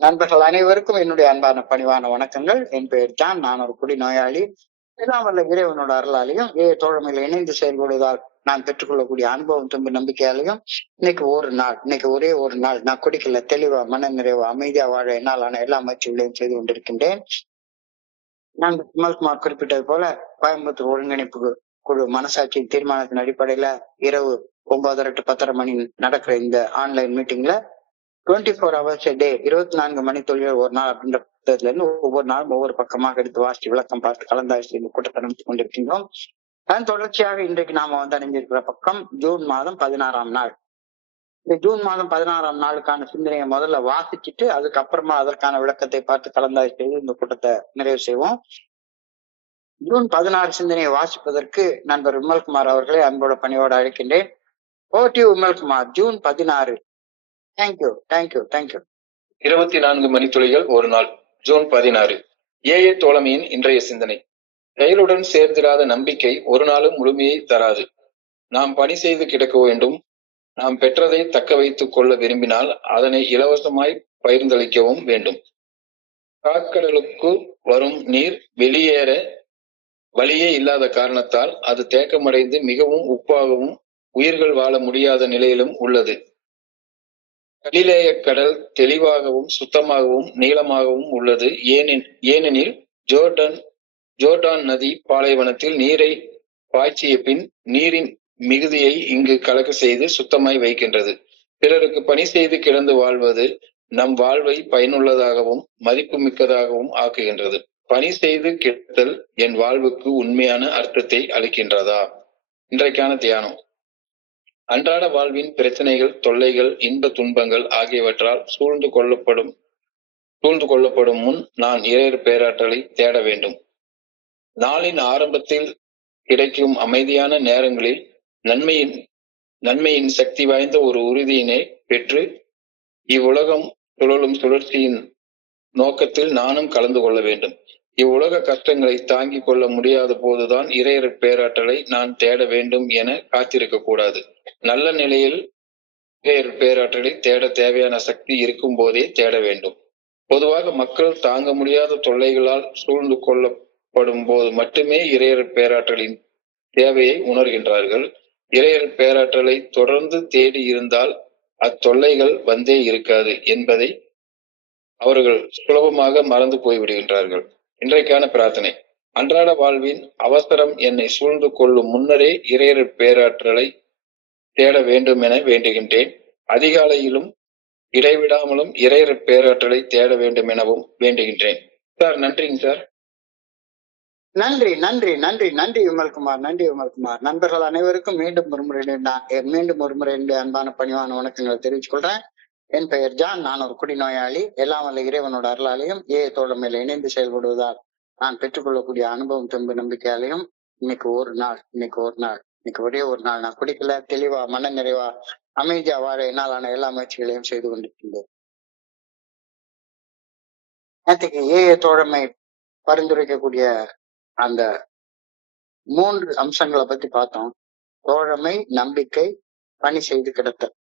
நண்பர்கள் அனைவருக்கும் என்னுடைய அன்பான பணிவான வணக்கங்கள். என் பெயர் ஜான். நான் ஒரு குடிநோயாளி. எல்லாம் வல்ல இறைவனோட அருளாலையும் தோழமையில இணைந்து செயல்படுவதால் நான் பெற்றுக்கொள்ளக்கூடிய அனுபவம் துன்பு நம்பிக்கையாலையும் இன்னைக்கு ஒரே ஒரு நாள் நான் குடிக்கல, தெளிவா மன நிறைவா அமைதியா வாழ என்னாலான எல்லா முயற்சிகளையும் செய்து கொண்டிருக்கின்றேன். நான் விமல்குமார் குறிப்பிட்டது போல கோயம்புத்தூர் ஒருங்கிணைப்பு குழு மனசாட்சியின் தீர்மானத்தின் அடிப்படையில இரவு 9:30 to 10:30 மணி நடக்கிற இந்த ஆன்லைன் மீட்டிங்ல 24 hours a day 24 மணி தொழில் ஒரு நாள் அப்படின்ற புத்தகத்துல இருந்து ஒவ்வொரு நாளும் ஒவ்வொரு பக்கமாக எடுத்து வாசித்து விளக்கம் பார்த்து கலந்தாய்ச்சி இந்த கூட்டத்தை நடத்தி கொண்டிருக்கின்றோம். அதன் தொடர்ச்சியாக இன்றைக்கு நாம அணிஞ்சிருக்கிற பக்கம் ஜூன் மாதம் 16ஆம் நாள். இந்த ஜூன் மாதம் 16ஆம் நாளுக்கான சிந்தனையை முதல்ல வாசிச்சுட்டு அதுக்கப்புறமா அதற்கான விளக்கத்தை பார்த்து கலந்தாய்ச்சி செய்து இந்த கூட்டத்தை நிறைவு செய்வோம். ஜூன் 16 சிந்தனையை வாசிப்பதற்கு நண்பர் விமல்குமார் அவர்களை அன்போட பணியோடு அழைக்கின்றேன். விமல்குமார், ஜூன் 16. தேங்க்யூ. 24 மணித்துளிகள் ஒரு நாள். ஜூன் 16. ஏஏ தோழமையின் இன்றைய சிந்தனை. செயலுடன் சேர்ந்திராத நம்பிக்கை ஒரு நாளும் முழுமையை தராது. நாம் பணி செய்து கிடக்க வேண்டும். நாம் பெற்றதை தக்க வைத்துக் கொள்ள விரும்பினால் அதனை இலவசமாய் பகிர்ந்தளிக்கவும் வேண்டும். காக்கடலுக்கு வரும் நீர் வெளியேற வழியே இல்லாத காரணத்தால் அது தேக்கமடைந்து மிகவும் உப்பாகவும் உயிர்கள் வாழ முடியாத நிலையிலும் உள்ளது. கலிலேய கடல் தெளிவாகவும் சுத்தமாகவும் நீளமாகவும் உள்ளது. ஏனெனில் ஜோர்டான் நதி பாலைவனத்தில் நீரை பாய்ச்சிய பின் நீரின் மிகுதியை இங்கு கலக்க செய்து சுத்தமாய் வைக்கின்றது. பிறருக்கு பணி செய்து கிடந்து வாழ்வது நம் வாழ்வை பயனுள்ளதாகவும் மதிப்பு மிக்கதாகவும் ஆக்குகின்றது. பணி செய்து கிடத்தல் என் வாழ்வுக்கு உண்மையான அர்த்தத்தை அளிக்கின்றதா? இன்றைக்கான தியானம். அன்றாட வாழ்வின் பிரச்சனைகள், தொல்லைகள், இன்ப துன்பங்கள் ஆகியவற்றால் சூழ்ந்து கொள்ளப்படும் முன் நான் இறையர் பேராற்றலை தேட வேண்டும். நாளின் ஆரம்பத்தில் கிடைக்கும் அமைதியான நேரங்களில் நன்மையின் சக்தி வாய்ந்த ஒரு உறுதியினை பெற்று இவ்வுலகம் சுழலும் சுழற்சியின் நோக்கத்தில் நானும் கலந்து கொள்ள வேண்டும். இவ்வுலக கஷ்டங்களை தாங்கிக் கொள்ள முடியாத போதுதான் இறையர் பேராற்றலை நான் தேட வேண்டும் என காத்திருக்க கூடாது. நல்ல நிலையில் இறையர் பேராற்றலை தேட தேவையான சக்தி இருக்கும் போதே தேட வேண்டும். பொதுவாக மக்கள் தாங்க முடியாத தொல்லைகளால் சூழ்ந்து கொள்ளப்படும் போது மட்டுமே இறையர் பேராற்றலின் தேவையை உணர்கின்றார்கள். இறையர் பேராற்றலை தொடர்ந்து தேடி இருந்தால் அத்தொல்லைகள் வந்தே இருக்காது என்பதை அவர்கள் சுலபமாக மறந்து போய்விடுகின்றார்கள். இன்றைக்கான பிரார்த்தனை. அன்றாட வாழ்வின் அவசரம் என்னை சூழ்ந்து கொள்ளும் முன்னரே இறையர் பேராற்றலை தேட வேண்டும் என வேண்டுகின்றேன். அதிகாலையிலும் இடைவிடாமலும் இறையர் பேராற்றலை தேட வேண்டும் எனவும் வேண்டுகின்றேன். சார், நன்றிங்க சார். நன்றி விமல்குமார். நண்பர்கள் அனைவருக்கும் மீண்டும் ஒருமுறை அன்பான பணிவான வணக்கங்களை தெரிவித்துக் கொள்றேன். என் பெயர் ஜான். நான் ஒரு குடிநோயாளி. எல்லாம் வல்ல இறைவனோட அருளாலையும் தோழமையில இணைந்து செயல்படுவதால் நான் பெற்றுக்கொள்ளக்கூடிய அனுபவம் துன்பு நம்பிக்கையாலையும் இன்னைக்கு ஒரே ஒரு நாள் நான் குடிக்கல, தெளிவா மன நிறைவா அமைதியா வாழ என்னாலான எல்லா முயற்சிகளையும் செய்து கொண்டிருக்கின்றேன். நேற்றுக்கு தோழமை பரிந்துரைக்கக்கூடிய அந்த 3 அம்சங்களை பத்தி பார்த்தோம். தோழமை, நம்பிக்கை, பணி செய்து கிடத்தல்.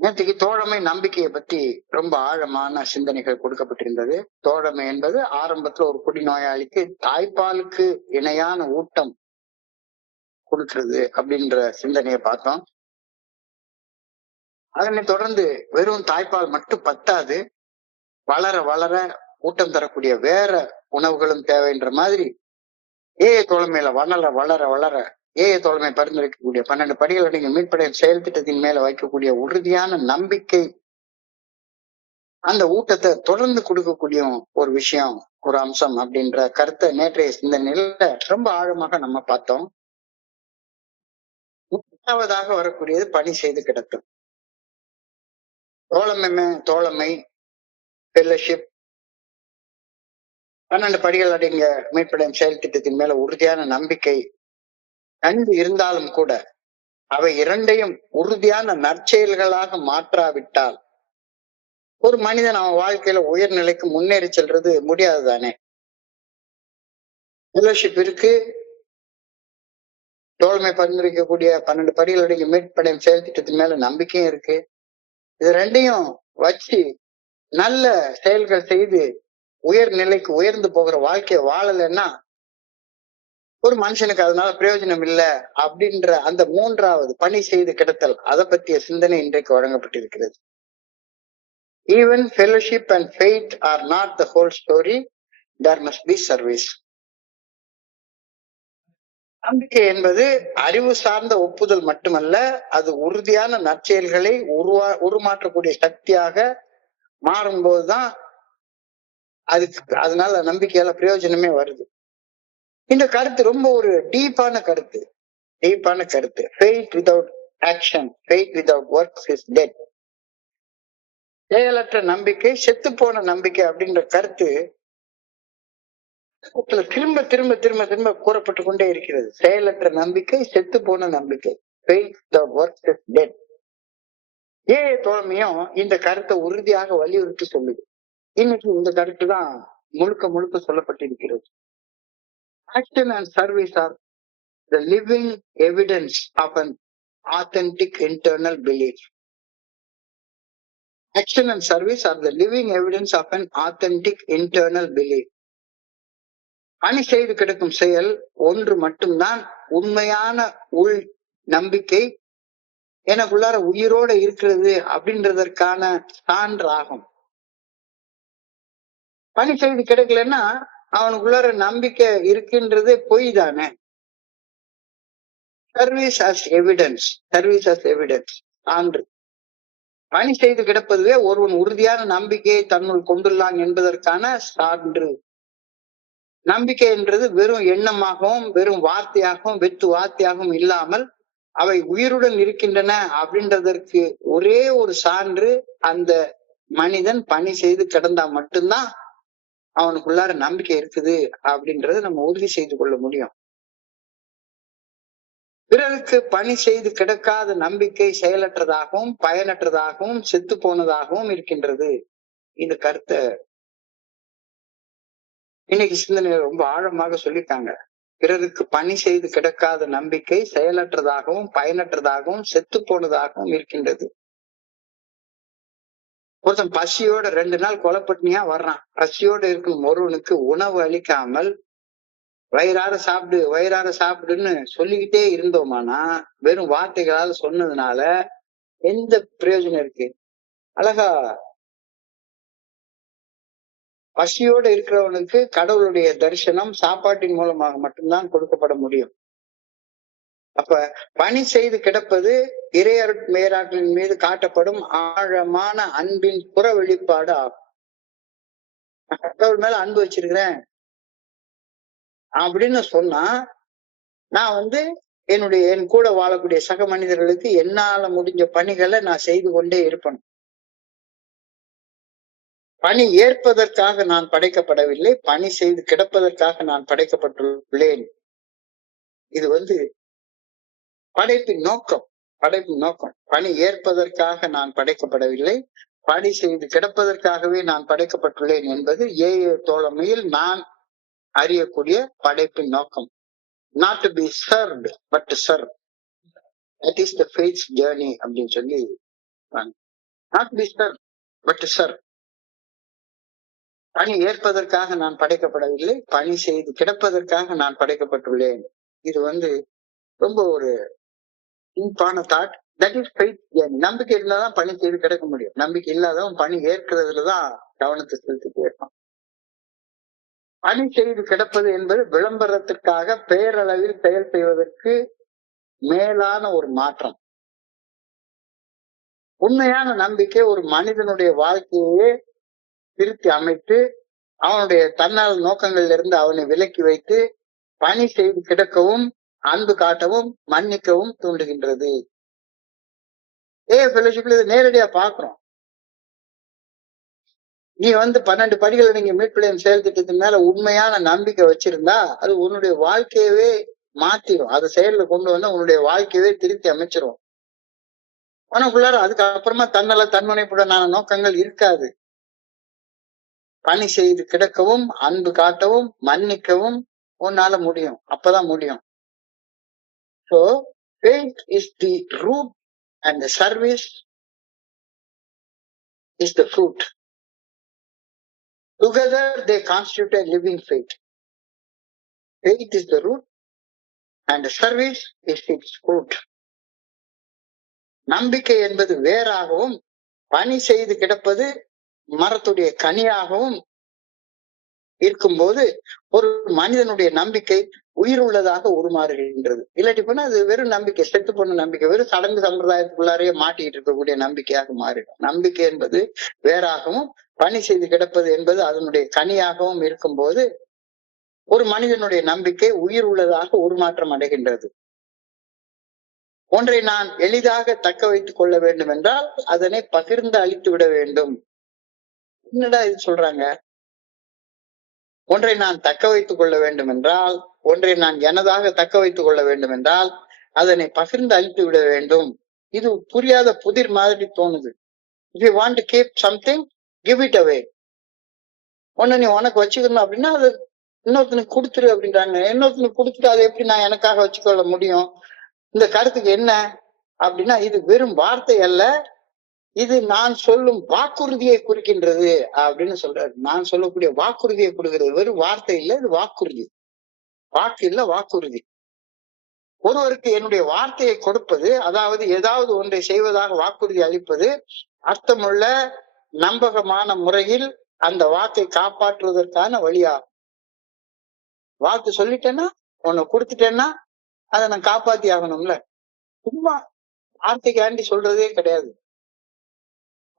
நேற்றுக்கு தோழமை, நம்பிக்கையை பத்தி ரொம்ப ஆழமான சிந்தனைகள் கொடுக்கப்பட்டிருந்தது. தோழமை என்பது ஆரம்பத்துல ஒரு குடிநோயாளிக்கு தாய்ப்பாலுக்கு இணையான ஊட்டம் கொடுக்கிறது அப்படின்ற சிந்தனையை பார்த்தோம். அதனை தொடர்ந்து வெறும் தாய்ப்பால் மட்டும் பத்தாது, வளர வளர ஊட்டம் தரக்கூடிய வேற உணவுகளும் தேவைன்ற மாதிரி தோழமையில வளர வளர தோழமை பரிந்துரைக்கக்கூடிய 12 படிகள் அடங்கிய மீட்படைய செயல் திட்டத்தின் மேல வைக்கக்கூடிய உறுதியான நம்பிக்கை அந்த ஊட்டத்தை தொடர்ந்து கொடுக்கக்கூடிய ஒரு விஷயம், ஒரு அம்சம் அப்படின்ற கருத்தை நேற்றைய சிந்தனையில ரொம்ப ஆழமாக நம்ம பார்த்தோம். 3ஆவதாக வரக்கூடியது பணி செய்து கிடத்தல். தோழமை, ஃபெல்லோஷிப், 12 படிகள் அடங்கிய மீட்படையும் செயல் திட்டத்தின் மேல உறுதியான நம்பிக்கை நன்கு இருந்தாலும் கூட அவை இரண்டையும் உறுதியான நற்செயல்களாக மாற்றாவிட்டால் ஒரு மனிதன் அவன் வாழ்க்கையில உயர்நிலைக்கு முன்னேறி செல்றது முடியாது தானே. ஃபெல்லோஷிப் இருக்கு, தோழமை பரிந்துரைக்கக்கூடிய 12 படிகள் அடங்கிய மீட்படையும் செயல் திட்டத்தின் மேல நம்பிக்கையும் இருக்கு. இது ரெண்டையும் வச்சு நல்ல செயல்கள் செய்து உயர் நிலைக்கு உயர்ந்து போகிற வாழ்க்கையை வாழலைன்னா ஒரு மனுஷனுக்கு அதனால பிரயோஜனம் இல்லை அப்படின்ற அந்த மூன்றாவது பணி செய்து கிடத்தல் அதை பற்றிய சிந்தனை இன்றைக்கு வழங்கப்பட்டிருக்கிறது. Even fellowship and faith are not the whole story, there must be service. நம்பிக்கை என்பது அறிவு சார்ந்த ஒப்புதல் மட்டுமல்ல, அது உறுதியான நற்செயல்களை உருமாற்றக்கூடிய சக்தியாக மாறும்போதுதான் அதனால நம்பிக்கையால பிரயோஜனமே வருது. இந்த கருத்து ரொம்ப ஒரு டீப்பான கருத்து. Faith without action, faith without works is dead. செயலற்ற நம்பிக்கை செத்து போன நம்பிக்கை அப்படின்ற கருத்து திரும்ப திரும்ப திரும்ப திரும்ப கூறப்பட்டு கொண்டே இருக்கிறது. செயலற்ற நம்பிக்கை செத்து போன நம்பிக்கை. தோழமையும் இந்த கருத்தை உறுதியாக வலியுறுத்தி சொல்லுது. இன்னைக்கு இந்த கருத்து தான் முழுக்க முழுக்க சொல்லப்பட்டிருக்கிறது. Action and service are the living evidence of an authentic internal belief. Action and service are the living evidence of an authentic internal belief. பணி செய்து கிடக்கும் செயல் ஒன்று மட்டும்தான் உண்மையான உள் நம்பிக்கை எனக்குள்ளார உயிரோட இருக்கிறது அப்படின்றதற்கான சான்றாகும். பணி செய்து கிடக்கலன்னா அவனுக்குள்ளார நம்பிக்கை இருக்குன்றது பொய் தானே. சர்வீஸ் அஸ் எவிடன்ஸ் சான்று. பணி செய்து கிடப்பதுவே ஒருவன் உறுதியான நம்பிக்கையை தன்னுள் கொண்டுள்ளான் என்பதற்கான சான்று. நம்பிக்கை என்றது வெறும் எண்ணமாகவும் வெறும் வார்த்தையாகவும் வெற்று வார்த்தையாகவும் இல்லாமல் அவை உயிருடன் இருக்கின்றன அப்படின்றதற்கு ஒரே ஒரு சான்று, அந்த மனிதன் பணி செய்து கிடந்தா மட்டும்தான் அவனுக்குள்ளார நம்பிக்கை இருக்குது அப்படின்றத நம்ம உறுதி செய்து கொள்ள முடியும். பிறருக்கு பணி செய்து கிடக்காத நம்பிக்கை செயலற்றதாகவும் பயனற்றதாகவும் செத்து போனதாகவும் இருக்கின்றது. இந்த கருத்தை இன்னைக்கு சிந்தனை ரொம்ப ஆழமாக சொல்லிட்டாங்க. பிறருக்கு பணி செய்து கிடக்காத நம்பிக்கை செயலற்றதாகவும் பயனற்றதாகவும் செத்து போனதாகவும் இருக்கின்றது. ஒருத்தன் பசியோட 2 நாள் கொலைப்பட்டினியா வர்றான். பசியோட இருக்கும் ஒருவனுக்கு உணவு அளிக்காமல் வயிறார சாப்பிடுன்னு சொல்லிக்கிட்டே இருந்தோமானா, வெறும் வார்த்தைகளால சொன்னதுனால எந்த பிரயோஜனம் இருக்கு? அழகா பசியோட இருக்கிறவனுக்கு கடவுளுடைய தரிசனம் சாப்பாட்டின் மூலமாக மட்டும்தான் கொடுக்கப்பட முடியும். அப்ப பணி செய்து கிடப்பது இறையருட்மேராற்றலின் மீது காட்டப்படும் ஆழமான அன்பின் புற வெளிப்பாடு ஆகும். கடவுள் மேல அன்பு வச்சிருக்கிறேன் அப்படின்னு சொன்னா, நான் என் கூட வாழக்கூடிய சக மனிதர்களுக்கு என்னால முடிஞ்ச பணிகளை நான் செய்து கொண்டே இருப்பேன். பணி ஏற்பதற்காக நான் படைக்கப்படவில்லை, பணி செய்து கிடப்பதற்காக நான் படைக்கப்பட்டுள்ளேன். இது படைப்பின் நோக்கம். பணி ஏற்பதற்காக நான் படைக்கப்படவில்லை, பணி செய்து கிடப்பதற்காகவே நான் படைக்கப்பட்டுள்ளேன் என்பது ஏஏ தோழமையில் நான் அறியக்கூடிய படைப்பின் நோக்கம். Not to be served, but to serve. That is the faith's journey அப்படின்னு சொல்லி, not to be served, but to serve. பணி ஏற்பதற்காக நான் படைக்கப்படவில்லை, பணி செய்து கிடப்பதற்காக நான் படைக்கப்பட்டுள்ளேன். இது ரொம்ப ஒரு டீப்பான thought. That is faith journey. நம்பிக்கை இருந்தாதான் பணி செய்து கிடக்க முடியும். நம்பிக்கை இல்லாதவன் பணி ஏற்கிறதுலதான் கவனத்தை செலுத்திட்டே இருப்பான். பணி செய்து கிடப்பது என்பது விளம்பரத்திற்காக பெயரளவில் செயல் செய்வதற்கு மேலான ஒரு மாற்றம். உண்மையான நம்பிக்கை ஒரு மனிதனுடைய வாழ்க்கையே திருத்தி அமைத்து அவனுடைய தன்னால் நோக்கங்கள்ல இருந்து அவனை விலக்கி வைத்து பணி செய்து கிடக்கவும் அன்பு காட்டவும் மன்னிக்கவும் தூண்டுகின்றது. ஃபெலோஷிப்ல இது நேரடியா பாக்குறோம். நீ 12 படிகளை நீங்க மீட்பிள்ளையம் செயல் திட்டத்தின் மேல உண்மையான நம்பிக்கை வச்சிருந்தா அது உன்னுடைய வாழ்க்கையவே மாத்திரும். அதை செயல்ல கொண்டு வந்தா உன்னுடைய வாழ்க்கையவே திருத்தி அமைச்சிரும். உனக்குள்ளார அதுக்கப்புறமா தன்முனைப்புடனான நோக்கங்கள் இருக்காது. பணி செய்து கிடக்கவும் அன்பு காட்டவும் மன்னிக்கவும் உன்னால முடியும். அப்பதான் முடியும். So faith is the root and the service is the fruit. Together they constitute a living faith. Faith is the root and service is its fruit. நம்பிக்கை என்பது வேறாகவும் பணி செய்து கிடப்பது மரத்துடைய கனியாகவும் இருக்கும்போது ஒரு மனிதனுடைய நம்பிக்கை உயிர் உள்ளதாக உருமாறுகின்றது. இல்லாட்டி போனா அது வெறும் நம்பிக்கை, செத்து போன நம்பிக்கை, வெறும் சடங்கு சம்பிரதாயத்துக்குள்ளாரே மாட்டிட்டு இருக்கக்கூடிய நம்பிக்கையாக மாறிடும். நம்பிக்கை என்பது வேறாகவும் பணி செய்து கிடப்பது என்பது அதனுடைய கனியாகவும் இருக்கும்போது ஒரு மனிதனுடைய நம்பிக்கை உயிர் உள்ளதாக உருமாற்றம் அடைகின்றது. ஒன்றை நான் எளிதாக தக்க வைத்துக் கொள்ள வேண்டும் என்றால் அதனை பகிர்ந்து அளித்து விட வேண்டும். என்னடா இது சொல்றாங்க? ஒன்றை நான் தக்க வைத்துக் கொள்ள வேண்டும் என்றால், ஒன்றை நான் எனதாக தக்க வைத்துக் கொள்ள வேண்டும் என்றால் அதனை பகிர்ந்து அளித்து விட வேண்டும். இது புரியாத புதிர் மாதிரி தோணுது. If you want to keep something, give it away. ஒன்னு நீ உனக்கு வச்சுக்கணும் அப்படின்னா அது இன்னொருத்தனுக்கு கொடுத்துரு அப்படின்றாங்க. இன்னொருத்தனுக்கு கொடுத்துட்டு அதை எப்படி நான் எனக்காக வச்சுக்கொள்ள முடியும்? இந்த கருத்துக்கு என்ன அப்படின்னா, இது வெறும் வார்த்தை அல்ல, இது நான் சொல்லும் வாக்குறுதியை குறிக்கின்றது அப்படின்னு சொல்றாரு. நான் சொல்லக்கூடிய வாக்குறுதியை கொடுக்கிறது. வெறும் வார்த்தை இல்ல, இது வாக்குறுதி. வாக்கு இல்ல, வாக்குறுதி. ஒருவருக்கு என்னுடைய வார்த்தையை கொடுப்பது, அதாவது ஏதாவது ஒன்றை செய்வதாக வாக்குறுதி அளிப்பது, அர்த்தமுள்ள நம்பகமான முறையில் அந்த வாக்கை காப்பாற்றுவதற்கான வழியாகும். வாக்கு சொல்லிட்டேன்னா, உன்னை கொடுத்துட்டேன்னா அதை நான் காப்பாத்தி ஆகணும்ல. சும்மா வார்த்தைக்காண்டி சொல்றதே கிடையாது.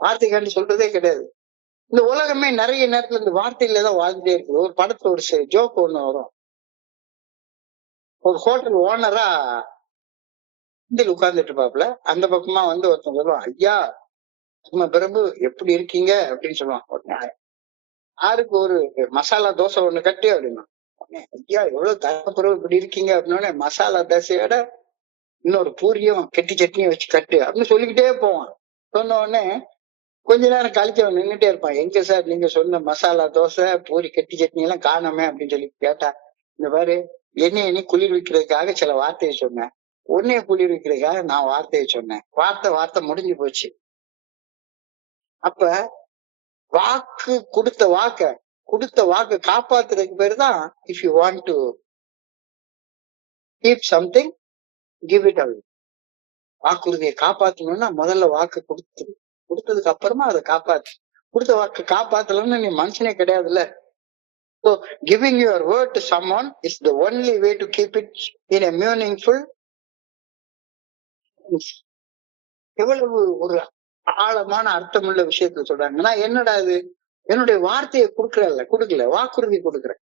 வார்த்தைக்காண்டி சொல்றதே கிடையாது. இந்த உலகமே நிறைய நேரத்துல இந்த வார்த்தையில தான் வாழ்ந்துட்டே இருக்குது. ஒரு படத்துல ஒரு ஜோக் ஒண்ணு வரும். ஒரு ஹோட்டல் ஓனரா ஹிந்தியில் உட்கார்ந்துட்டு இருப்பாப்ல. அந்த பக்கமா வந்து ஒருத்தன் சொல்லுவான், ஐயா நம்ம பிரபு எப்படி இருக்கீங்க அப்படின்னு சொல்லுவான். உடனே யாருக்கு ஒரு மசாலா தோசை ஒண்ணு கட்டி அப்படின்னா, ஐயா எவ்வளவு தரப்புறவு இப்படி இருக்கீங்க அப்படின்னோடனே, மசாலா தோசையோட இன்னொரு பூரியும் கெட்டி சட்னியும் வச்சு கட்டு அப்படின்னு சொல்லிக்கிட்டே போவான். சொன்ன உடனே கொஞ்ச நேரம் கழிச்சு அவன் நின்றுட்டே இருப்பான். எங்க சார் நீங்க சொன்ன மசாலா தோசை பூரி கெட்டி சட்னி எல்லாம் காணாமே அப்படின்னு சொல்லி கேட்டா, இந்த பாரு என்னை குளிர் வைக்கிறதுக்காக சில வார்த்தையை சொன்னேன், உன்னைய குளிர் வைக்கிறதுக்காக நான் வார்த்தையை சொன்னேன், வார்த்தை முடிஞ்சு போச்சு. அப்ப வாக்கு கொடுத்த வாக்க காப்பாத்துறதுக்கு பேரு தான் if you want to keep something, give it away. வாக்குறுதியை காப்பாத்தணும்னா முதல்ல வாக்கு கொடுத்ததுக்கு அப்புறமா அதை காப்பாத்து. கொடுத்த வாக்கு காப்பாத்தலன்னு நீ மனுஷனே கிடையாதுல்ல. So giving your word to someone is the only way to keep it in a meaningful. எவ்வளவு ஒரு ஆழமான அர்த்தமுள்ள விஷயத்த சொல்றாங்க. நான் என்னடா இது, என்னுடைய வார்த்தையை கொடுக்கல, வாக்குறுதி கொடுக்குறேன்.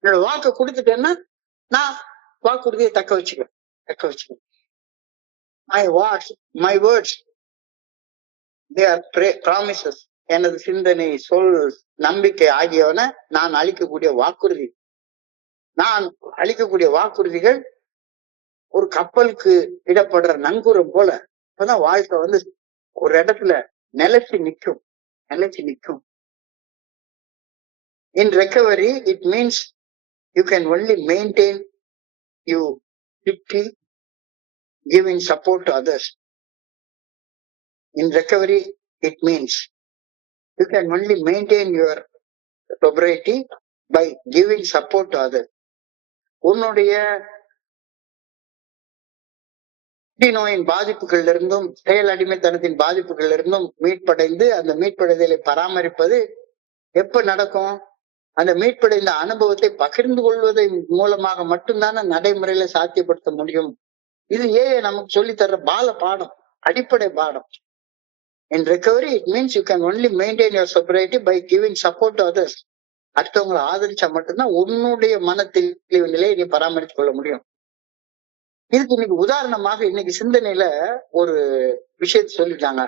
என்னோட வாக்கு கொடுத்துட்டேன்னா நான் வாக்குறுதியை தக்க வச்சுக்கிறேன். My words, they are promises. எனது சிந்தனை, சொல், நம்பிக்கை ஆகியவன நான் அளிக்கக்கூடிய வாக்குறுதி. நான் அளிக்கக்கூடிய வாக்குறுதிகள் ஒரு கப்பலுக்கு இடப்படுற நங்கூரம் போல. அப்பதான் வாழ்க்கை வந்து ஒரு இடத்துல நிலைச்சு நிற்கும். In recovery, it means you can only maintain you quickly giving support to others. In recovery, it means you can only maintain your sobriety by giving support to others. உன்னுடைய நோயின் பாதிப்புகள் இருந்தும் செயல் அடிமைத்தனத்தின் பாதிப்புகள் இருந்தும் மீட்படைந்து அந்த மீட்படைதலை பராமரிப்பது எப்ப நடக்கும்? அந்த மீட்படைந்த அனுபவத்தை பகிர்ந்து கொள்வதன் மூலமாக மட்டும்தானே நடைமுறையில சாத்தியப்படுத்த முடியும். இது நமக்கு சொல்லி தர்ற பாடம், அடிப்படை பாடம். In recovery, it means you can only maintain your sobriety by giving support to others. அடுத்தவங்களை ஆதரிச்சா மட்டும்தான் உன்னுடைய மனத்தில் நிலையை நீ பராமரித்துக் கொள்ள முடியும். இதுக்கு இன்னைக்கு உதாரணமாக இன்னைக்கு சிந்தனையில ஒரு விஷயத்த சொல்லிட்டாங்க.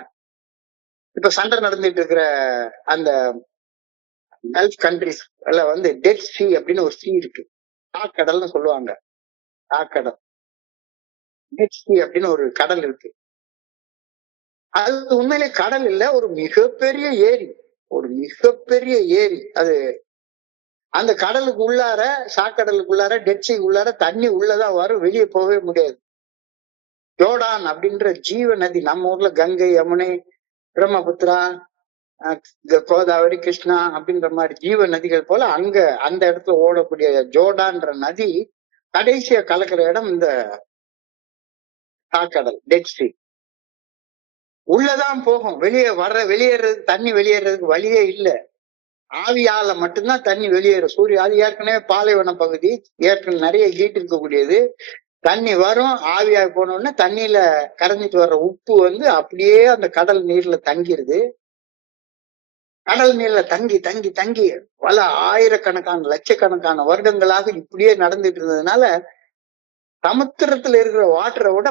இப்ப சண்டை நடந்துட்டு இருக்கிற அந்த கல்ஃப் கண்ட்ரிஸ் வந்து டெட் சி அப்படின்னு ஒரு சி இருக்கு. தாக்கடல்னு சொல்லுவாங்க. தாக்கடல், டெட் சி அப்படின்னு ஒரு கடல் இருக்கு. அது உண்மையிலே கடல் இல்ல, ஒரு மிகப்பெரிய ஏரி. அது அந்த கடலுக்கு உள்ளார, சாக்கடலுக்குள்ளார, டெட் சி உள்ளார தண்ணி உள்ளதான் வரும், வெளியே போகவே முடியாது. யோர்டான் அப்படின்ற ஜீவ நதி, நம்ம ஊர்ல கங்கை, யமுனை, பிரம்மபுத்திரா, கோதாவரி, கிருஷ்ணா அப்படின்ற மாதிரி ஜீவ நதிகள் போல அங்க அந்த இடத்துல ஓடக்கூடிய ஜோர்டான்ற நதி கடைசியா கலக்கிற இடம் இந்த ஆழ்கடல், டெட் சி. உள்ளதான் போகும், வெளியேறது தண்ணி வெளியேறதுக்கு வழியே இல்லை. ஆவியால மட்டும்தான் தண்ணி வெளியேறும். சூரிய அது ஏற்கனவே பாலைவன பகுதி, ஏற்கனவே நிறைய ஹீட் இருக்கக்கூடியது. தண்ணி வரும், ஆவியாக போன உடனே தண்ணியில கரைஞ்சிட்டு வர்ற உப்பு அப்படியே அந்த கடல் நீர்ல தங்கிருது. கடல் நீர்ல தங்கி தங்கி தங்கி பல ஆயிரக்கணக்கான லட்சக்கணக்கான வருடங்களாக இப்படியே நடந்துட்டு இருந்ததுனால சமுத்திரத்துல இருக்கிற வாட்டரை விட